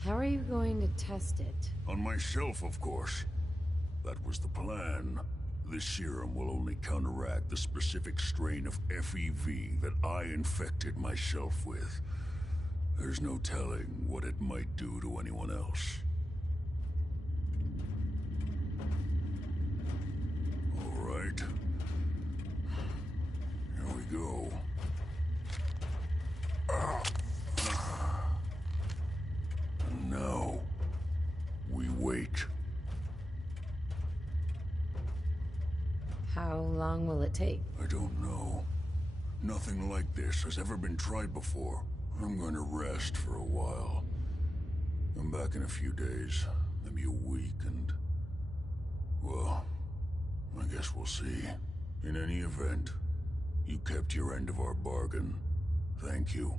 How are you going to test it? On myself, of course. That was the plan. This serum will only counteract the specific strain of FEV that I infected myself with. There's no telling what it might do to anyone else. All right. Here we go. And now, we wait. How long will it take? I don't know. Nothing like this has ever been tried before. I'm going to rest for a while. I'm back in a few days, maybe a week, and... well, I guess we'll see. In any event, you kept your end of our bargain. Thank you.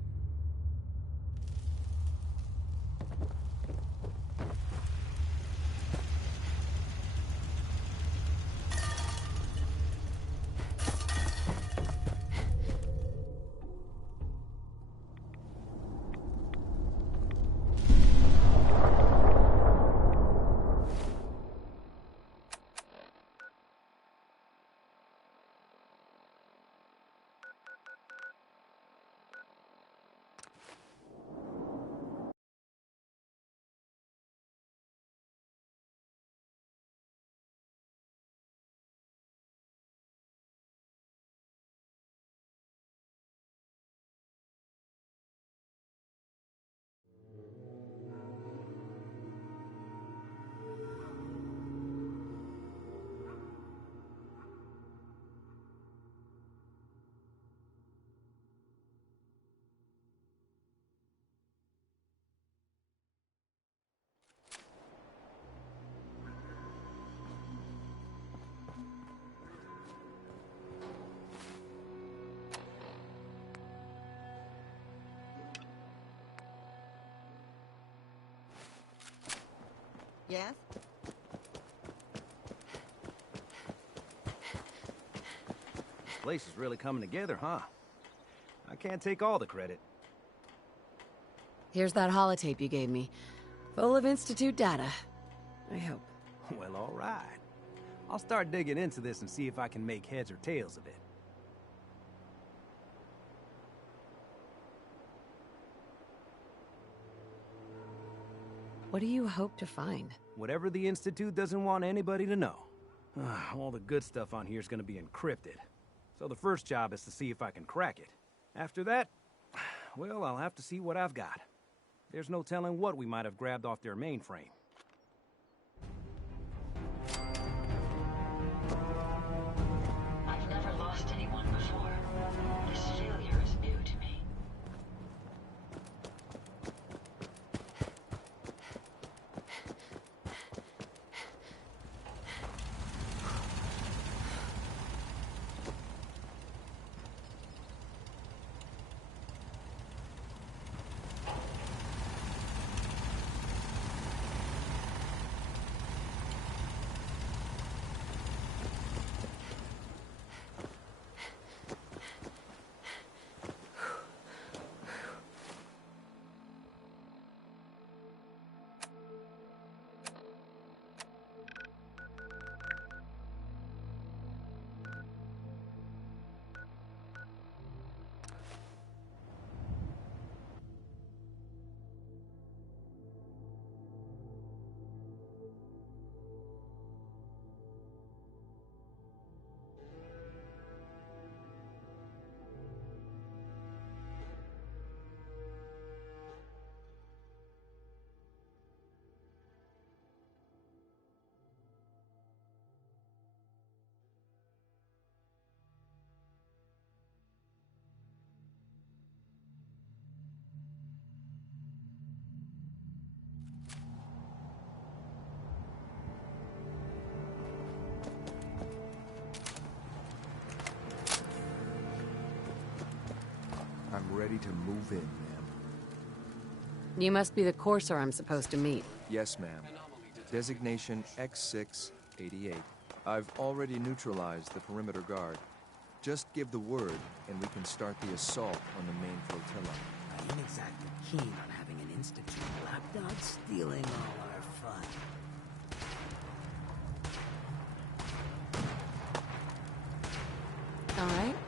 Yes? Place is really coming together, huh? I can't take all the credit. Here's that holotape you gave me. Full of Institute data. I hope. Well, all right. I'll start digging into this and see if I can make heads or tails of it. What do you hope to find? Whatever the Institute doesn't want anybody to know. All the good stuff on here is going to be encrypted. So the first job is to see if I can crack it. After that, well, I'll have to see what I've got. There's no telling what we might have grabbed off their mainframe. I've never lost anyone before. This failure is new to me. I'm ready to move in, ma'am. You must be the courser I'm supposed to meet. Yes, ma'am. Designation X688. I've already neutralized the perimeter guard. Just give the word, and we can start the assault on the main flotilla. I ain't exactly keen on having an Institute lapdog stealing all our fun.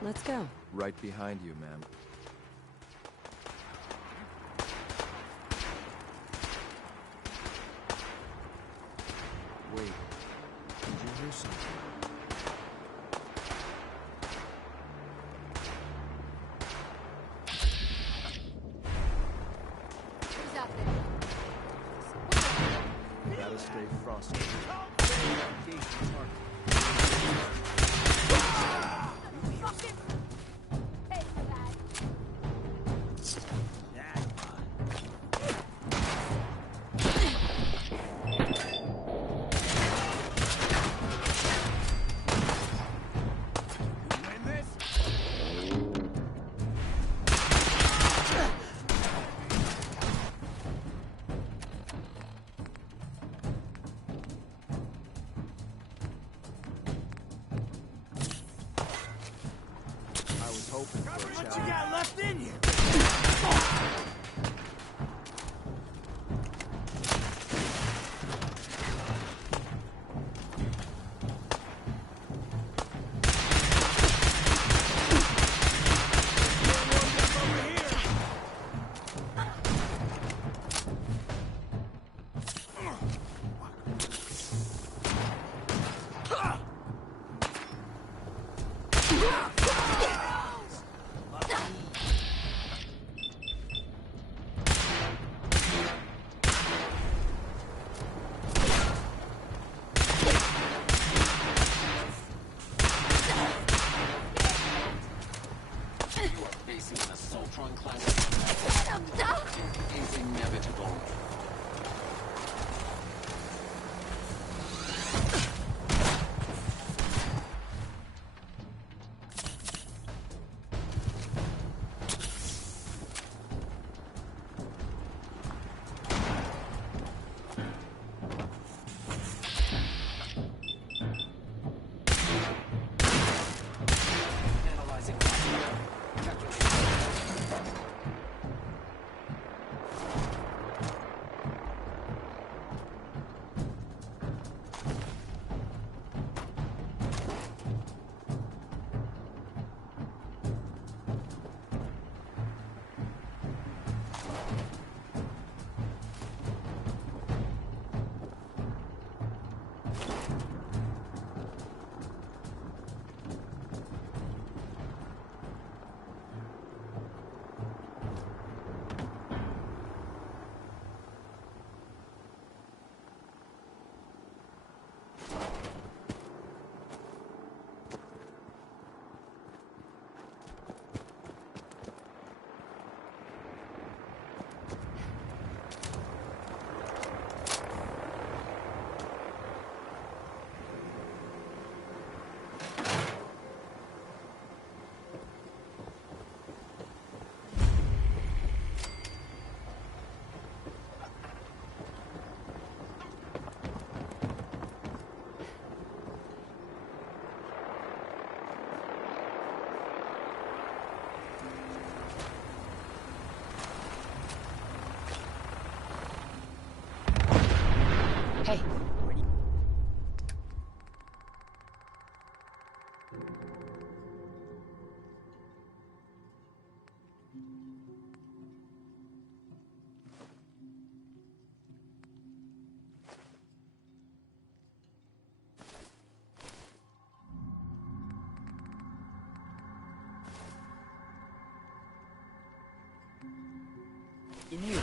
Let's go. Right behind you, ma'am. Wait, did you hear something? Who's out there? Gotta stay frosty. Engage the target. What you got left in you? Hey. In you.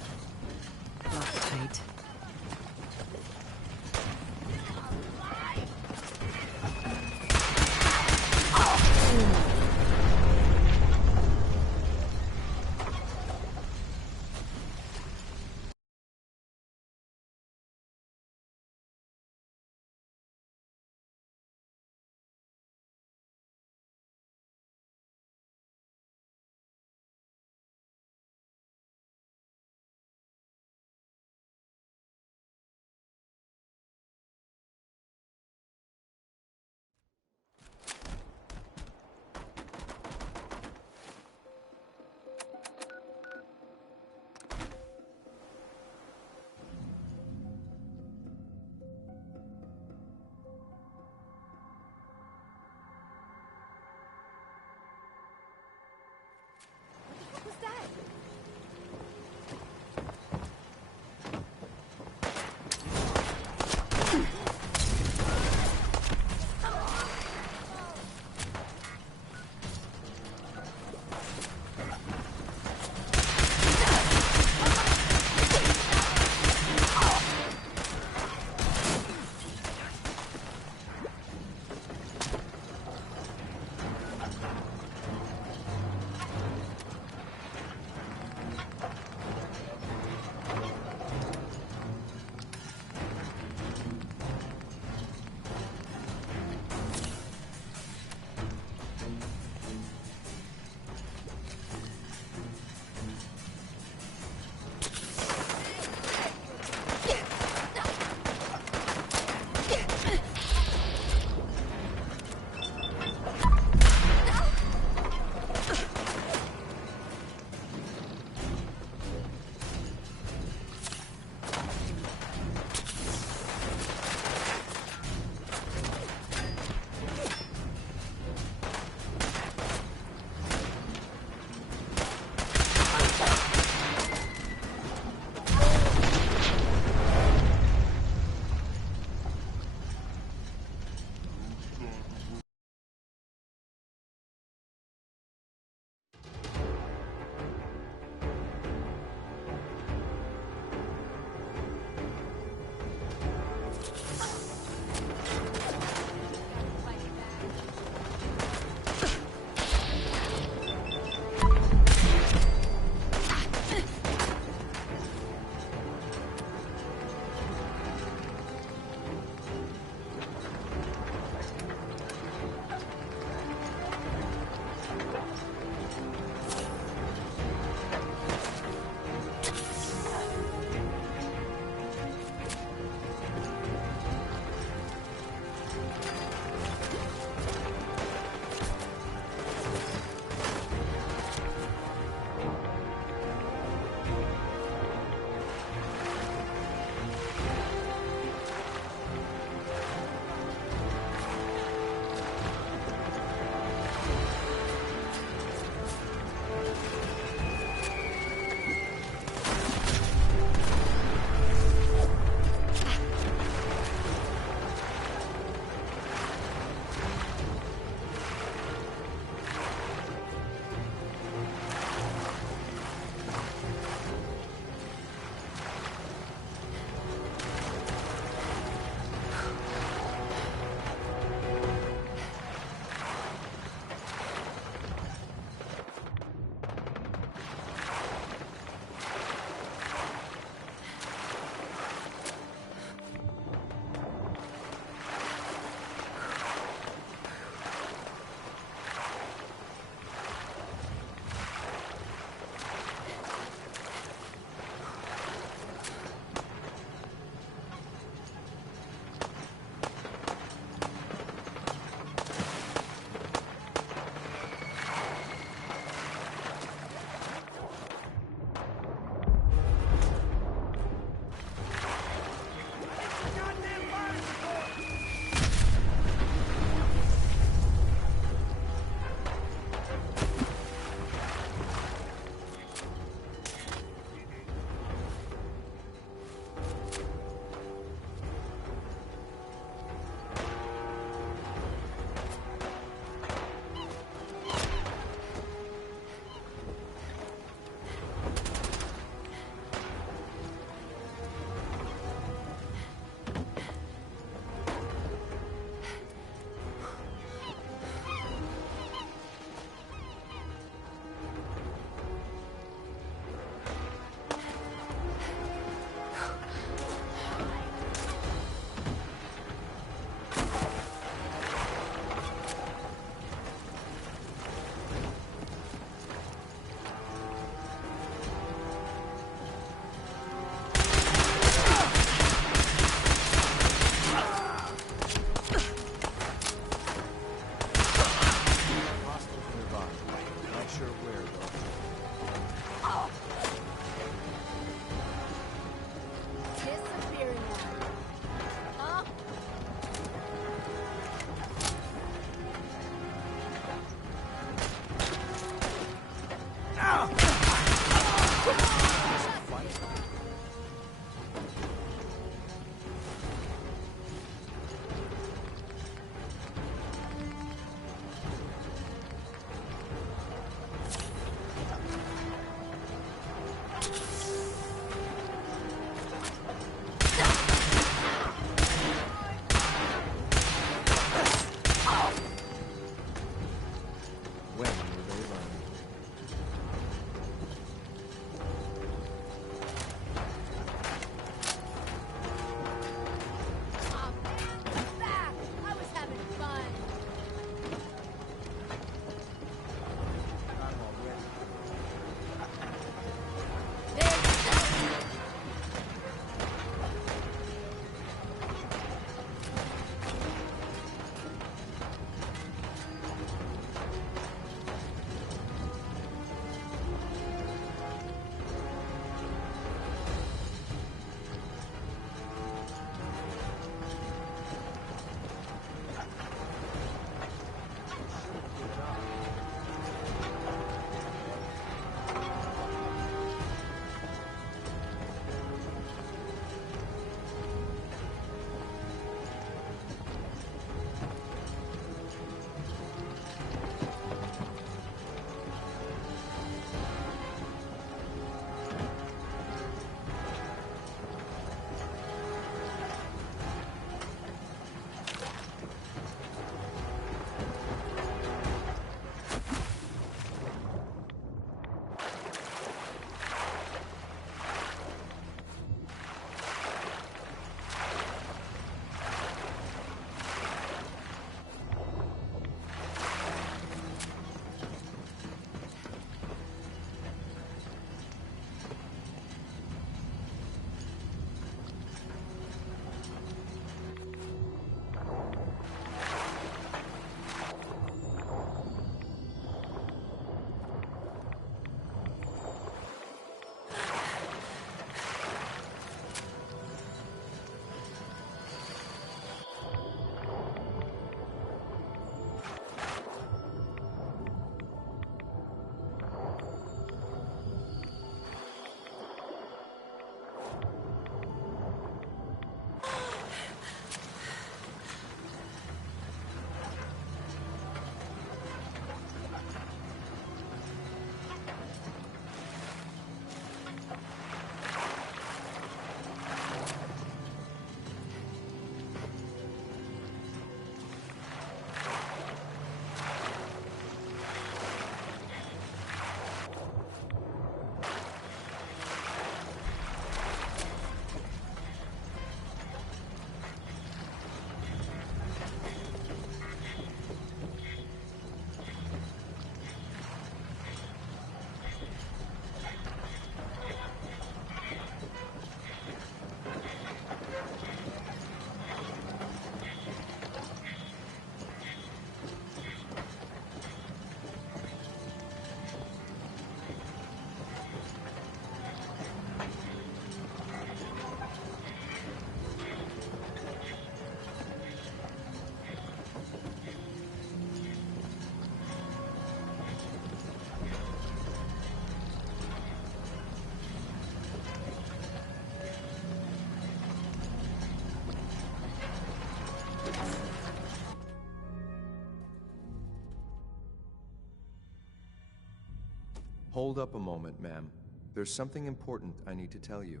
Hold up a moment, ma'am. There's something important I need to tell you.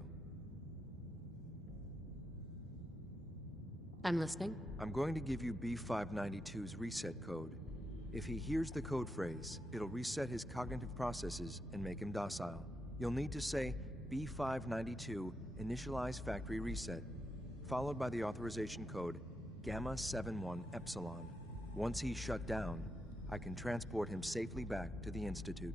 I'm listening. I'm going to give you B592's reset code. If he hears the code phrase, it'll reset his cognitive processes and make him docile. You'll need to say B592 initialize factory reset, followed by the authorization code Gamma 71 Epsilon. Once he's shut down, I can transport him safely back to the Institute.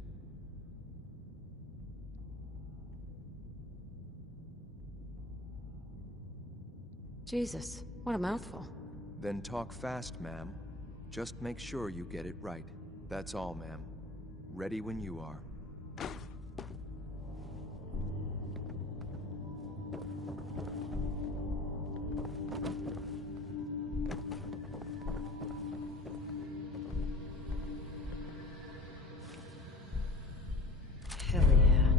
Jesus, what a mouthful. Then talk fast, ma'am. Just make sure you get it right. That's all, ma'am. Ready when you are. Hell yeah.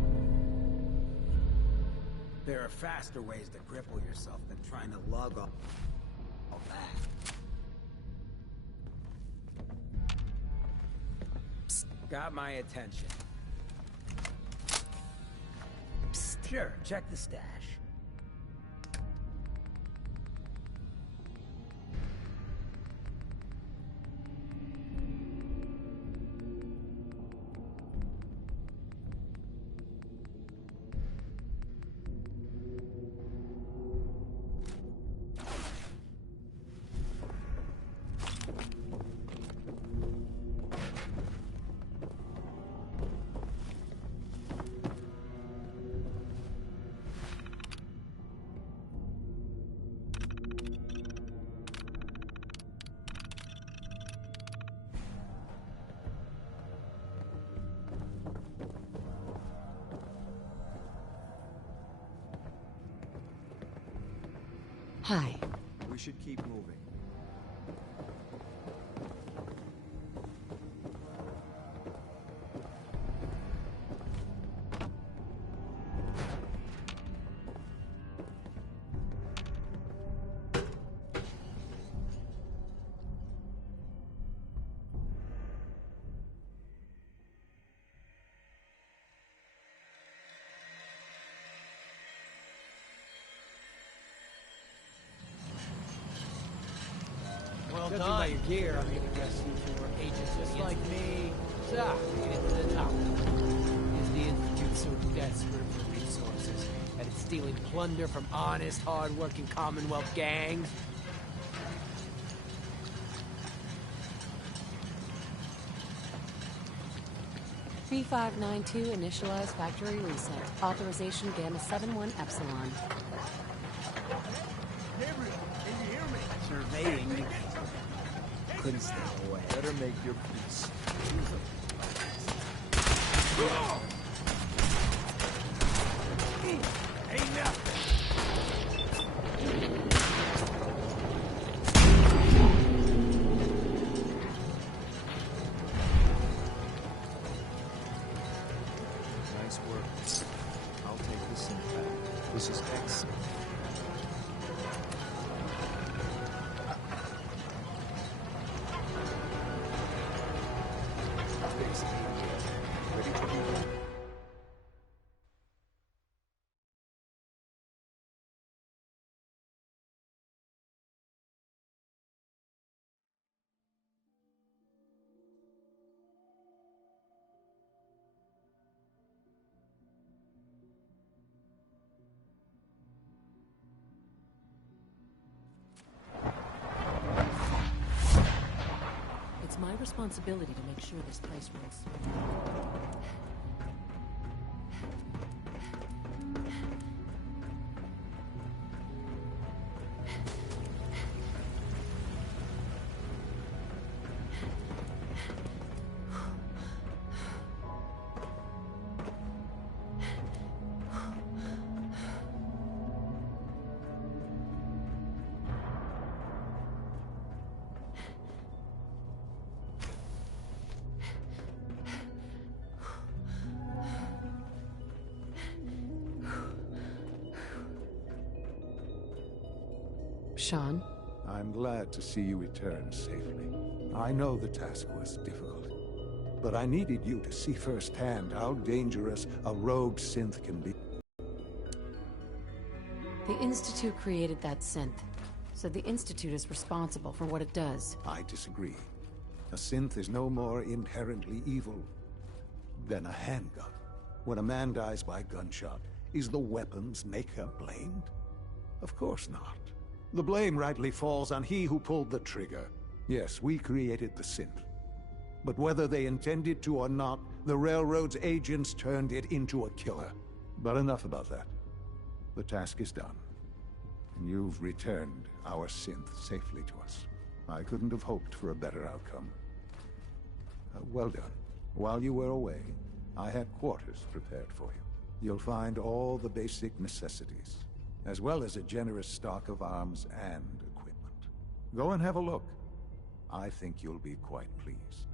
There are faster ways to cripple yourself than trying to lug all that. Psst, got my attention. Psst, sure, check the stash. Hi. We should keep moving. Judging by your gear, I'm gonna guess you were agents just like me. So, get into the top. Is the Institute so desperate for resources that it's stealing plunder from honest, hard-working Commonwealth gangs? B592 initialize factory reset. Authorization Gamma 71 Epsilon. Henry, can you hear me? Surveying me. Couldn't stay away. Better make your peace. Ain't nothing. Nice work. I'll take this in back. This is X. It's my responsibility to make sure this place runs smoothly. Sean? I'm glad to see you return safely. I know the task was difficult, but I needed you to see firsthand how dangerous a rogue synth can be. The Institute created that synth, so the Institute is responsible for what it does. I disagree. A synth is no more inherently evil than a handgun. When a man dies by gunshot, is the weapon's maker blamed? Of course not. The blame rightly falls on he who pulled the trigger. Yes, we created the synth. But whether they intended to or not, the Railroad's agents turned it into a killer. But enough about that. The task is done. And you've returned our synth safely to us. I couldn't have hoped for a better outcome. Well done. While you were away, I had quarters prepared for you. You'll find all the basic necessities, as well as a generous stock of arms and equipment. Go and have a look. I think you'll be quite pleased.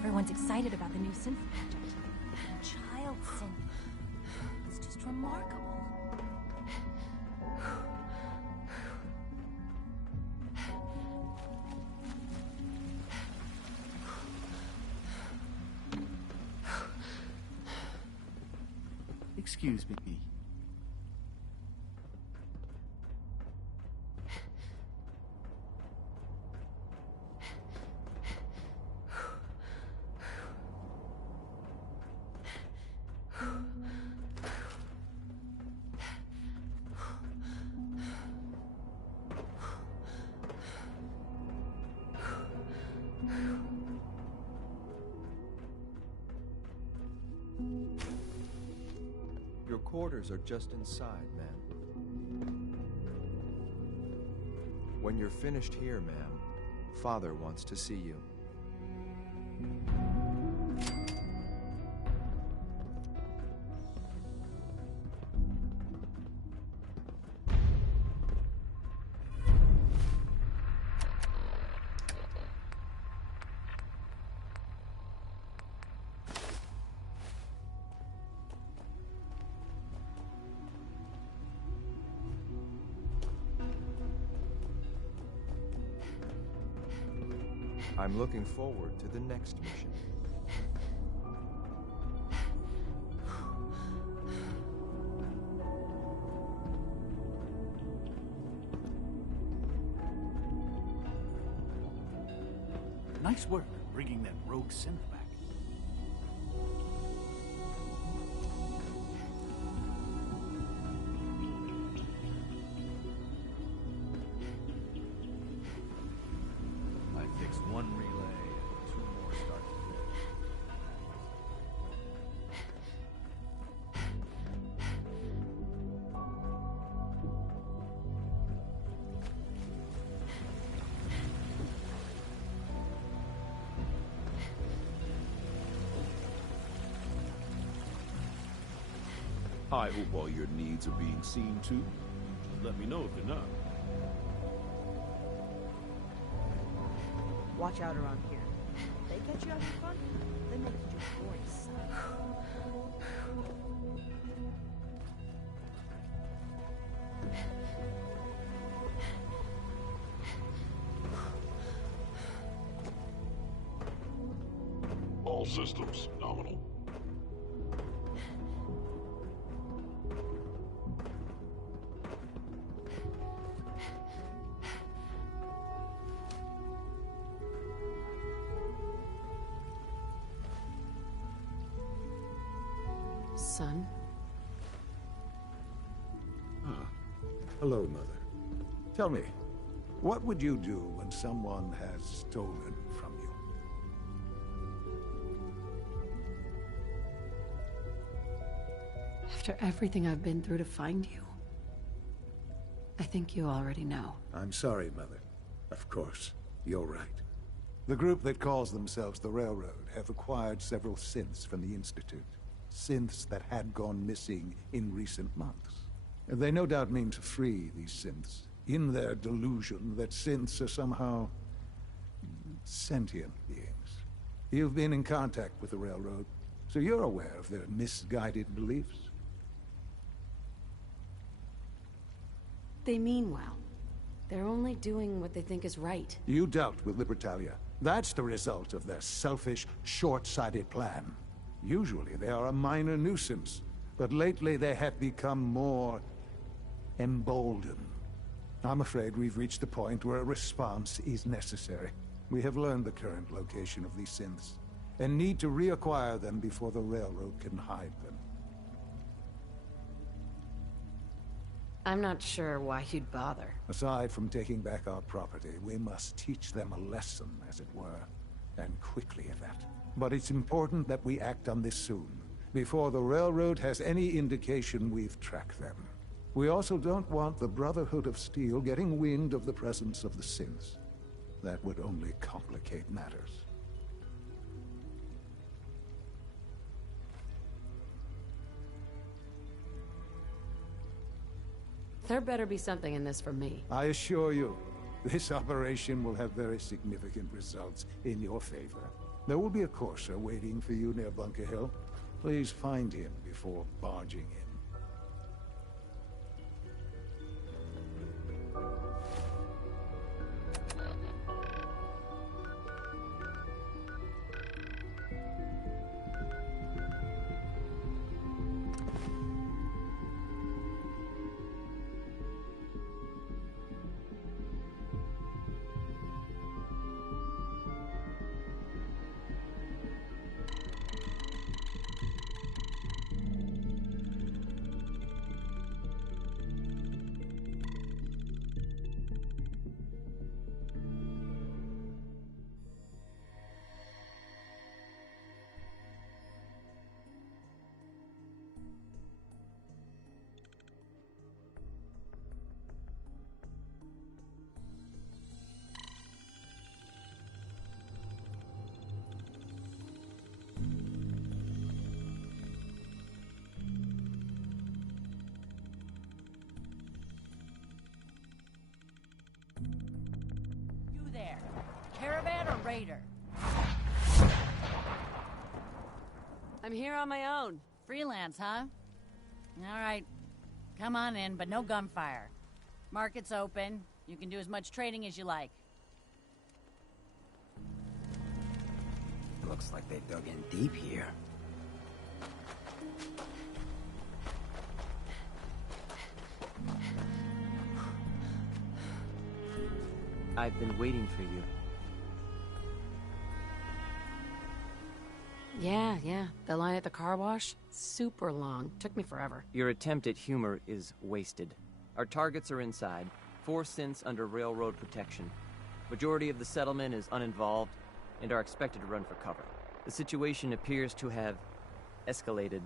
Everyone's excited about the new synth project. Child synth. It's just remarkable. Excuse me. Your quarters are just inside, ma'am. When you're finished here, ma'am, Father wants to see you. I'm looking forward to the next mission. Nice work bringing that rogue synth back. One relay and 2 more start to finish. I hope all your needs are being seen to. Let me know if they're not. Watch out around here. They catch you having fun, they make you do boring stuff. All systems nominal. Son? Hello, Mother. Tell me, what would you do when someone has stolen from you? After everything I've been through to find you? I think you already know. I'm sorry, Mother. Of course, you're right. The group that calls themselves the Railroad have acquired several synths from the Institute. Synths that had gone missing in recent months. They no doubt mean to free these synths in their delusion that synths are somehow sentient beings. You've been in contact with the Railroad, so you're aware of their misguided beliefs. They mean well. They're only doing what they think is right. You dealt with Libertalia. That's the result of their selfish, short-sighted plan. Usually they are a minor nuisance, but lately they have become more emboldened. I'm afraid we've reached the point where a response is necessary. We have learned the current location of these synths, and need to reacquire them before the Railroad can hide them. I'm not sure why you'd bother. Aside from taking back our property, we must teach them a lesson, as it were. And quickly at that. But it's important that we act on this soon, before the Railroad has any indication we've tracked them. We also don't want the Brotherhood of Steel getting wind of the presence of the synths. That would only complicate matters. There better be something in this for me. I assure you, this operation will have very significant results in your favor. There will be a courser waiting for you near Bunker Hill. Please find him before barging in. Caravan or raider? I'm here on my own. Freelance, huh? All right. Come on in, but no gunfire. Market's open. You can do as much trading as you like. Looks like they dug in deep here. I've been waiting for you. Yeah. The line at the car wash? Super long. Took me forever. Your attempt at humor is wasted. Our targets are inside. 4 synths under railroad protection. Majority of the settlement is uninvolved and are expected to run for cover. The situation appears to have escalated.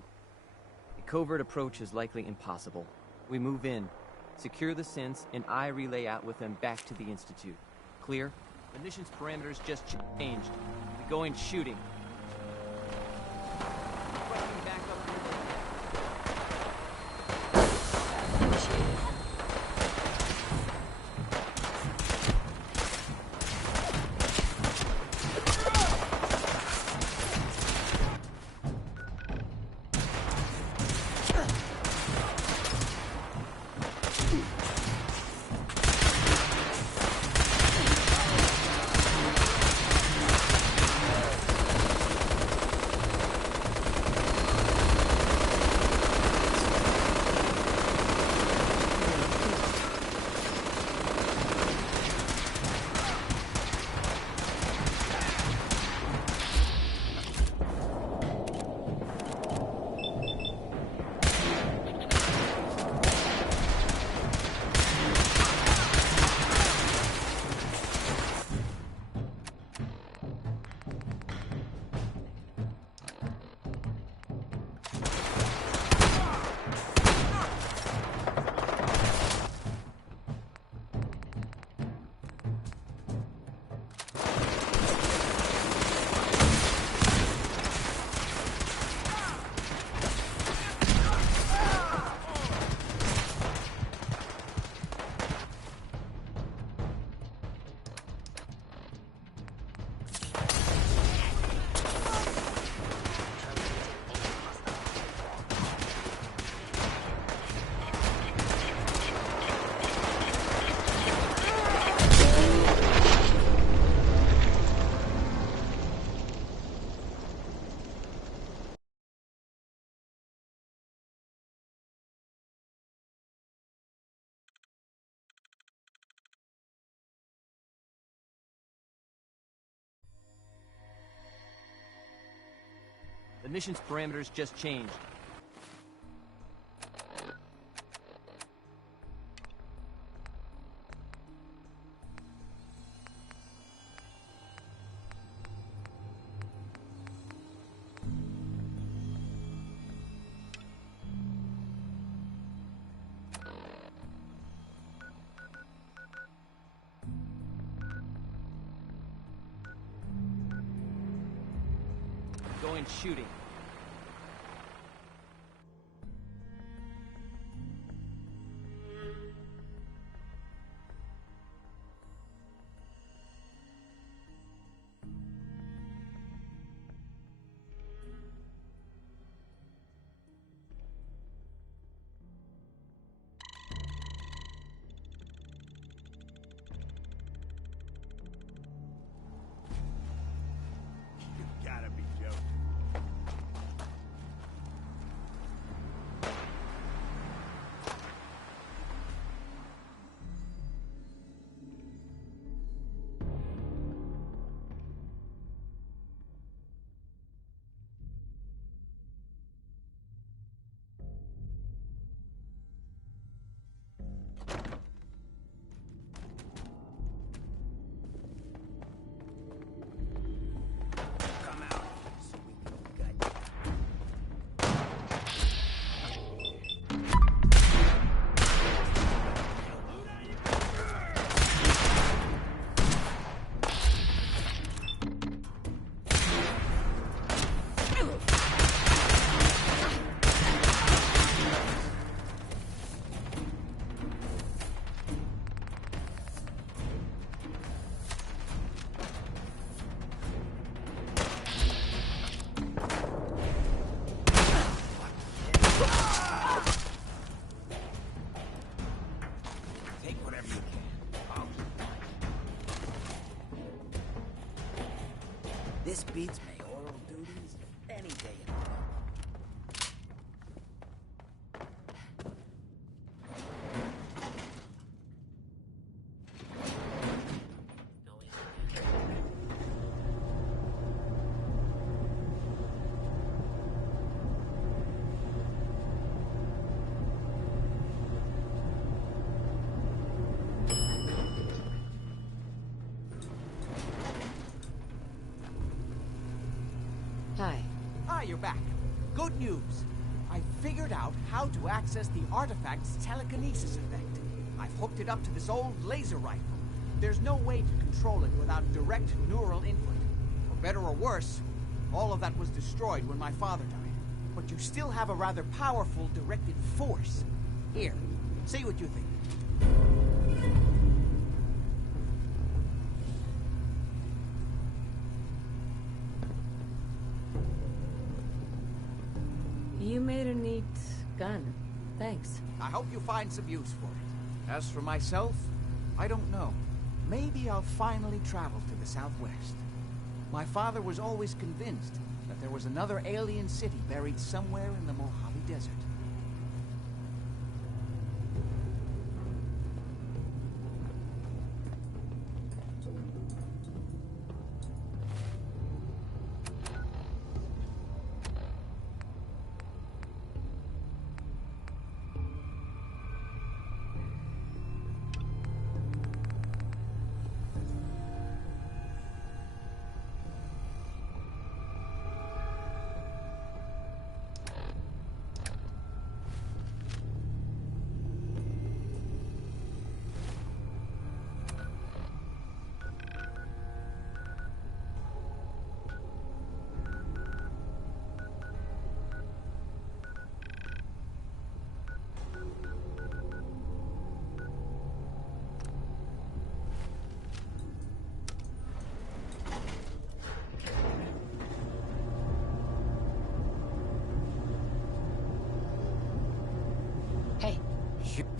A covert approach is likely impossible. We move in, secure the synths, and I relay out with them back to the Institute. Clear? The mission's parameters just changed. We go in shooting. mission's parameters just changed. Going shooting. You gotta be joking. This beats mayoral duties any day in the month. Hi. Ah, you're back. Good news. I figured out how to access the artifact's telekinesis effect. I've hooked it up to this old laser rifle. There's no way to control it without direct neural input. For better or worse, all of that was destroyed when my father died. But you still have a rather powerful directed force. Here, see what you think. You made a neat gun. Thanks. I hope you find some use for it. As for myself, I don't know. Maybe I'll finally travel to the Southwest. My father was always convinced that there was another alien city buried somewhere in the Mojave Desert.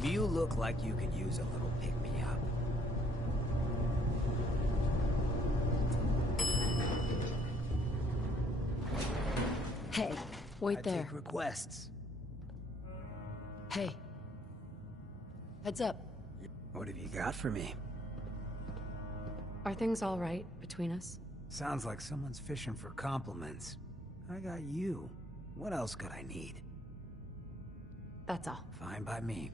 You look like you could use a little pick-me-up. Hey, wait I there. take requests. Hey. Heads up. What have you got for me? Are things all right between us? Sounds like someone's fishing for compliments. I got you. What else could I need? That's all. Fine by me.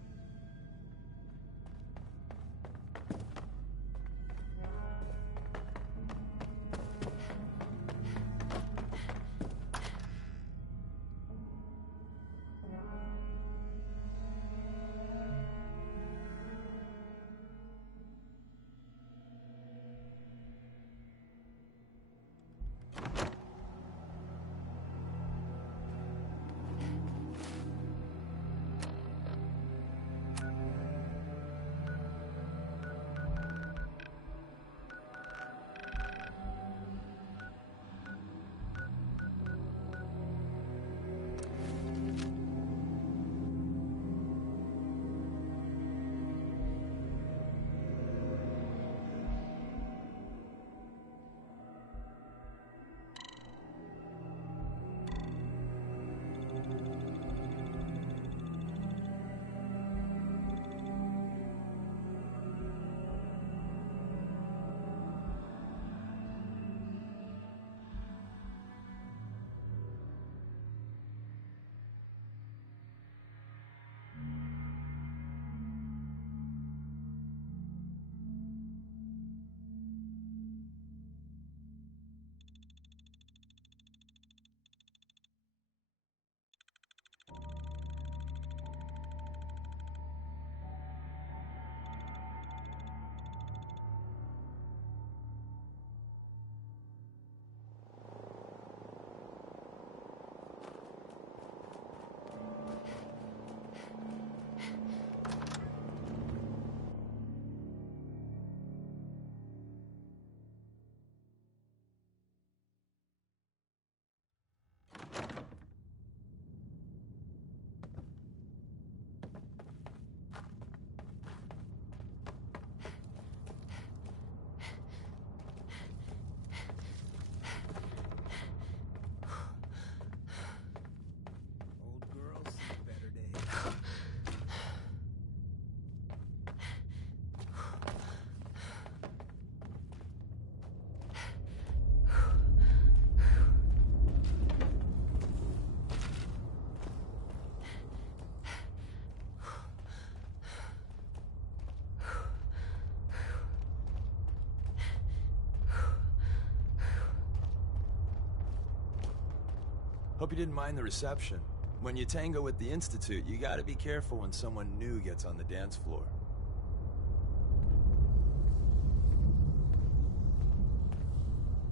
Hope you didn't mind the reception. When you tango with the Institute, you gotta be careful when someone new gets on the dance floor.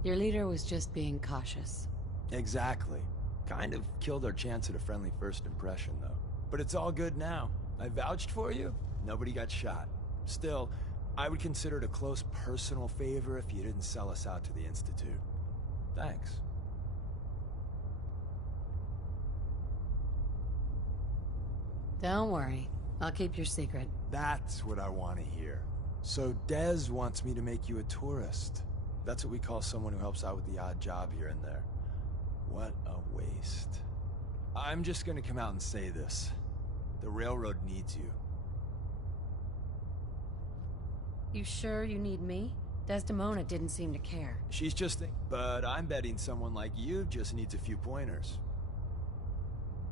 Your leader was just being cautious. Exactly. Kind of killed our chance at a friendly first impression, though. But it's all good now. I vouched for you. Nobody got shot. Still, I would consider it a close personal favor if you didn't sell us out to the Institute. Thanks. Don't worry. I'll keep your secret. That's what I want to hear. So Dez wants me to make you a tourist. That's what we call someone who helps out with the odd job here and there. What a waste. I'm just gonna come out and say this. The railroad needs you. You sure you need me? Desdemona didn't seem to care. She's just but I'm betting someone like you just needs a few pointers.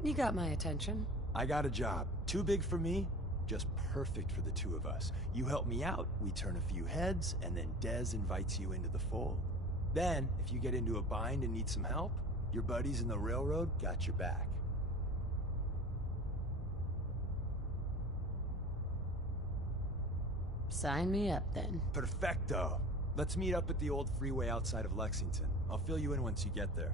You got my attention. I got a job. Too big for me, just perfect for the two of us. You help me out, we turn a few heads, and then Dez invites you into the fold. Then, if you get into a bind and need some help, your buddies in the railroad got your back. Sign me up, then. Perfecto. Let's meet up at the old freeway outside of Lexington. I'll fill you in once you get there.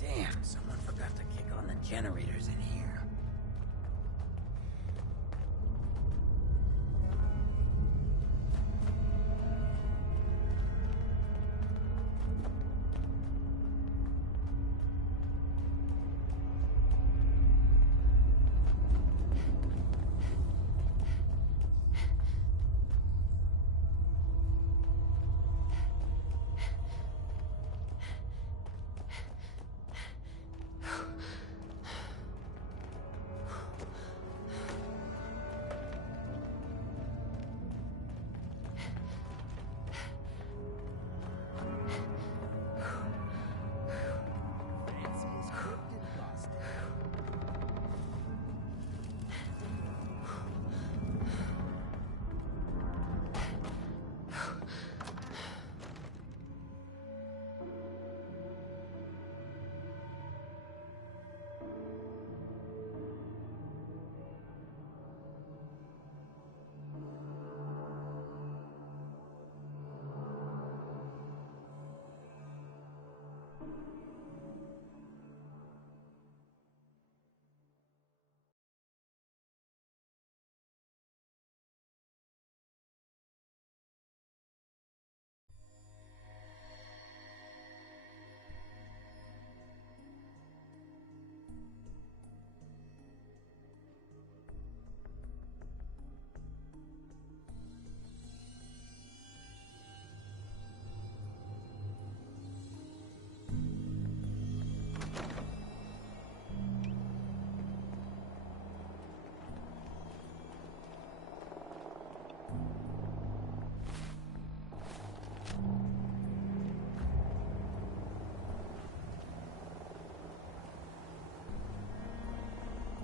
Damn, someone forgot to kick on the generators in here.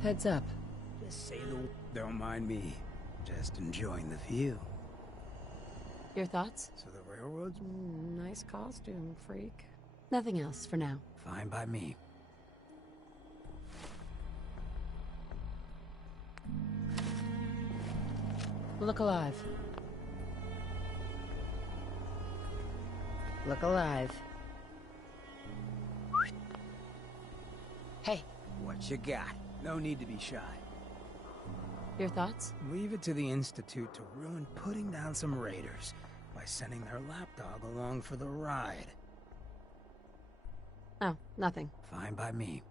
Heads up. Just say the... Don't mind me. Just enjoying the view. Your thoughts? So the railroad's... Nice costume, freak. Nothing else for now. fine by me. Look alive. Look alive. Hey. What you got? No need to be shy. Your thoughts? Leave it to the Institute to ruin putting down some raiders by sending their lapdog along for the ride. Oh, nothing. Fine by me.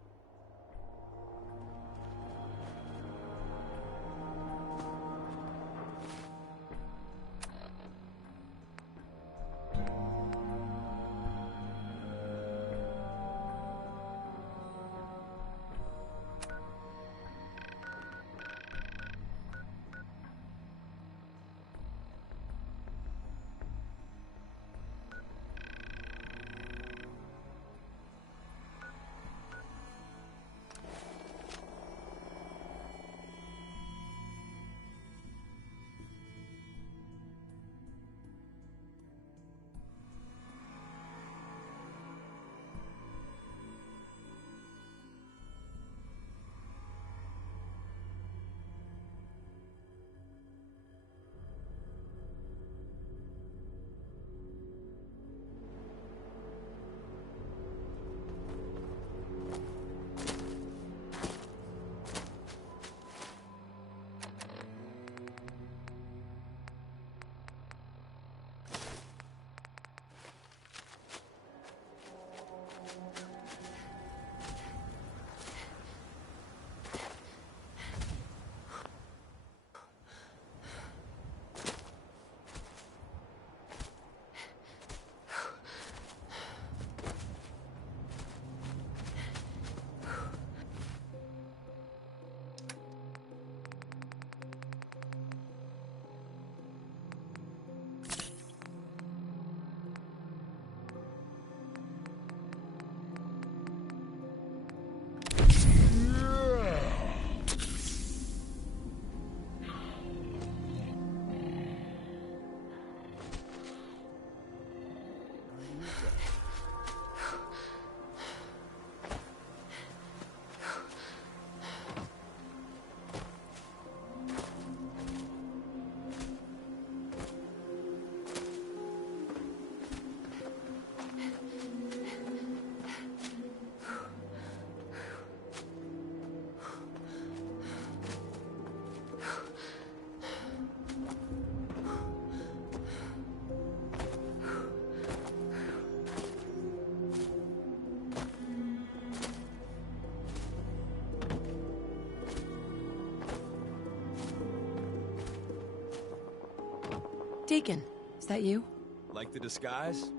Deacon, is that you? Like the disguise?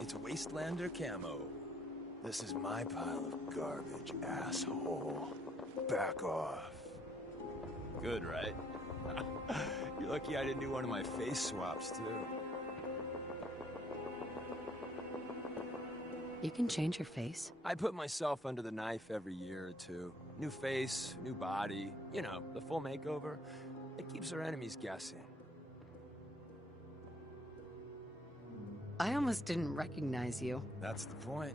It's Wastelander camo. This is my pile of garbage, asshole. Back off. Good, right? You're lucky I didn't do one of my face swaps, too. You can change your face. I put myself under the knife every year or two. New face, new body, you know, the full makeover. It keeps our enemies guessing. I almost didn't recognize you. That's the point.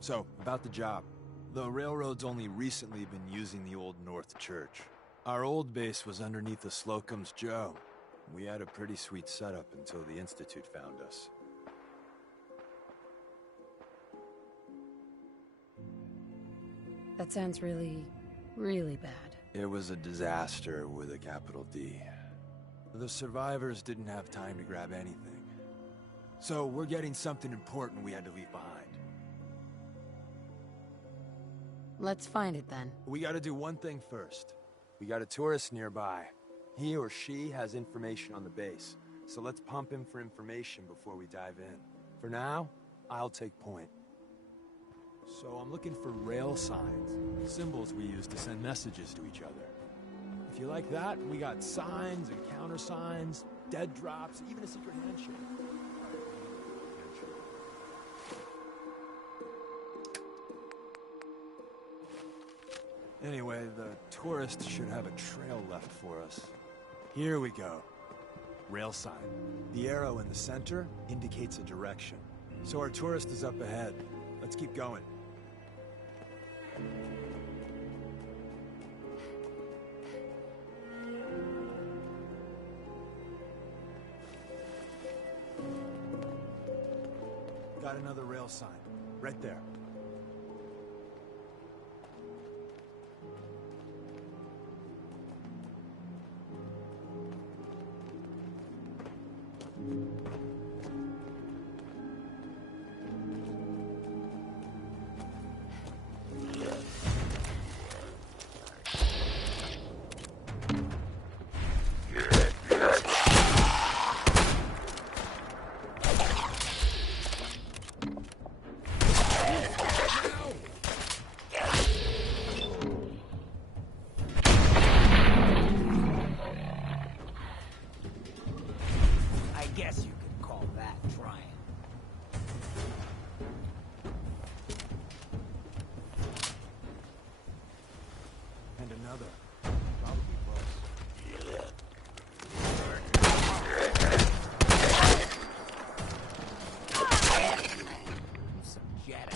So, about the job. The railroad's only recently been using the Old North Church. Our old base was underneath the Slocum's Joe. We had a pretty sweet setup until the Institute found us. That sounds really, really bad. It was a disaster with a capital D. The survivors didn't have time to grab anything. So we're getting something important we had to leave behind. Let's find it then. We gotta do one thing first. We got a tourist nearby. He or she has information on the base. So let's pump him for information before we dive in. For now, I'll take point. So I'm looking for rail signs, symbols we use to send messages to each other. If you like that, we got signs and countersigns, dead drops, even a secret handshake. Anyway, the tourists should have a trail left for us. Here we go. Rail sign. The arrow in the center indicates a direction. So our tourist is up ahead. Let's keep going. Got another rail sign. Right there. I guess you could call that trying. And another. Probably close. Some jet.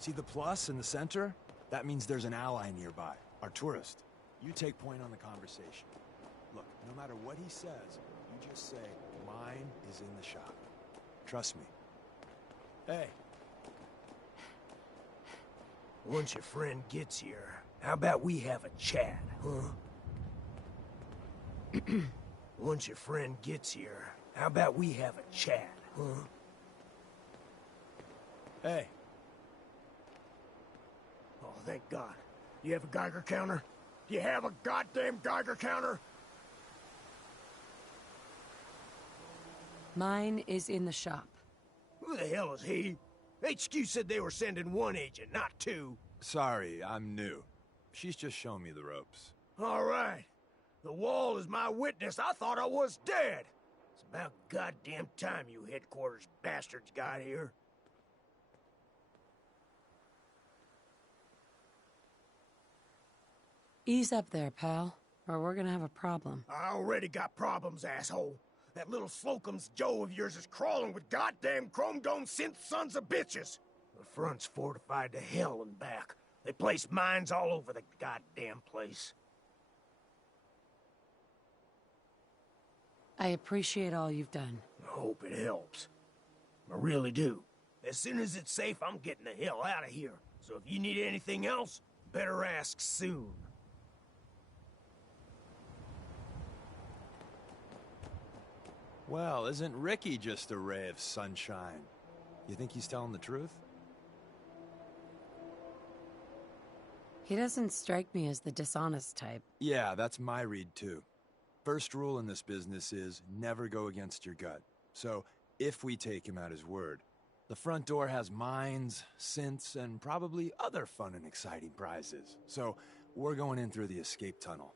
See the plus in the center? That means there's an ally nearby, our tourist. You take point on the conversation. Look, no matter what he says, you just say, mine is in the shop. Trust me. Hey. Once your friend gets here, how about we have a chat, huh? Once your friend gets here, how about we have a chat, huh? Hey. Oh, thank God. You have a Geiger counter? Do you have a goddamn Geiger counter? Mine is in the shop. Who the hell is he? HQ said they were sending one agent, not two. Sorry, I'm new. She's just showing me the ropes. All right. The wall is my witness. I thought I was dead. It's about goddamn time you headquarters bastards got here. Ease up there, pal, or we're gonna have a problem. I already got problems, asshole. That little Slocum's Joe of yours is crawling with goddamn chrome dome synth sons of bitches. The front's fortified to hell and back. They placed mines all over the goddamn place. I appreciate all you've done. I hope it helps. I really do. As soon as it's safe, I'm getting the hell out of here. So if you need anything else, better ask soon. Well, isn't Ricky just a ray of sunshine? You think he's telling the truth? He doesn't strike me as the dishonest type. Yeah, that's my read too. First rule in this business is never go against your gut. So, if we take him at his word, the front door has mines, synths, and probably other fun and exciting prizes. So, we're going in through the escape tunnel.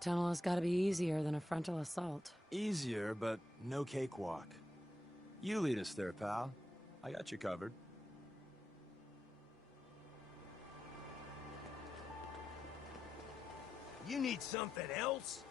The tunnel has got to be easier than a frontal assault. Easier, but no cakewalk. You lead us there, pal. I got you covered. You need something else?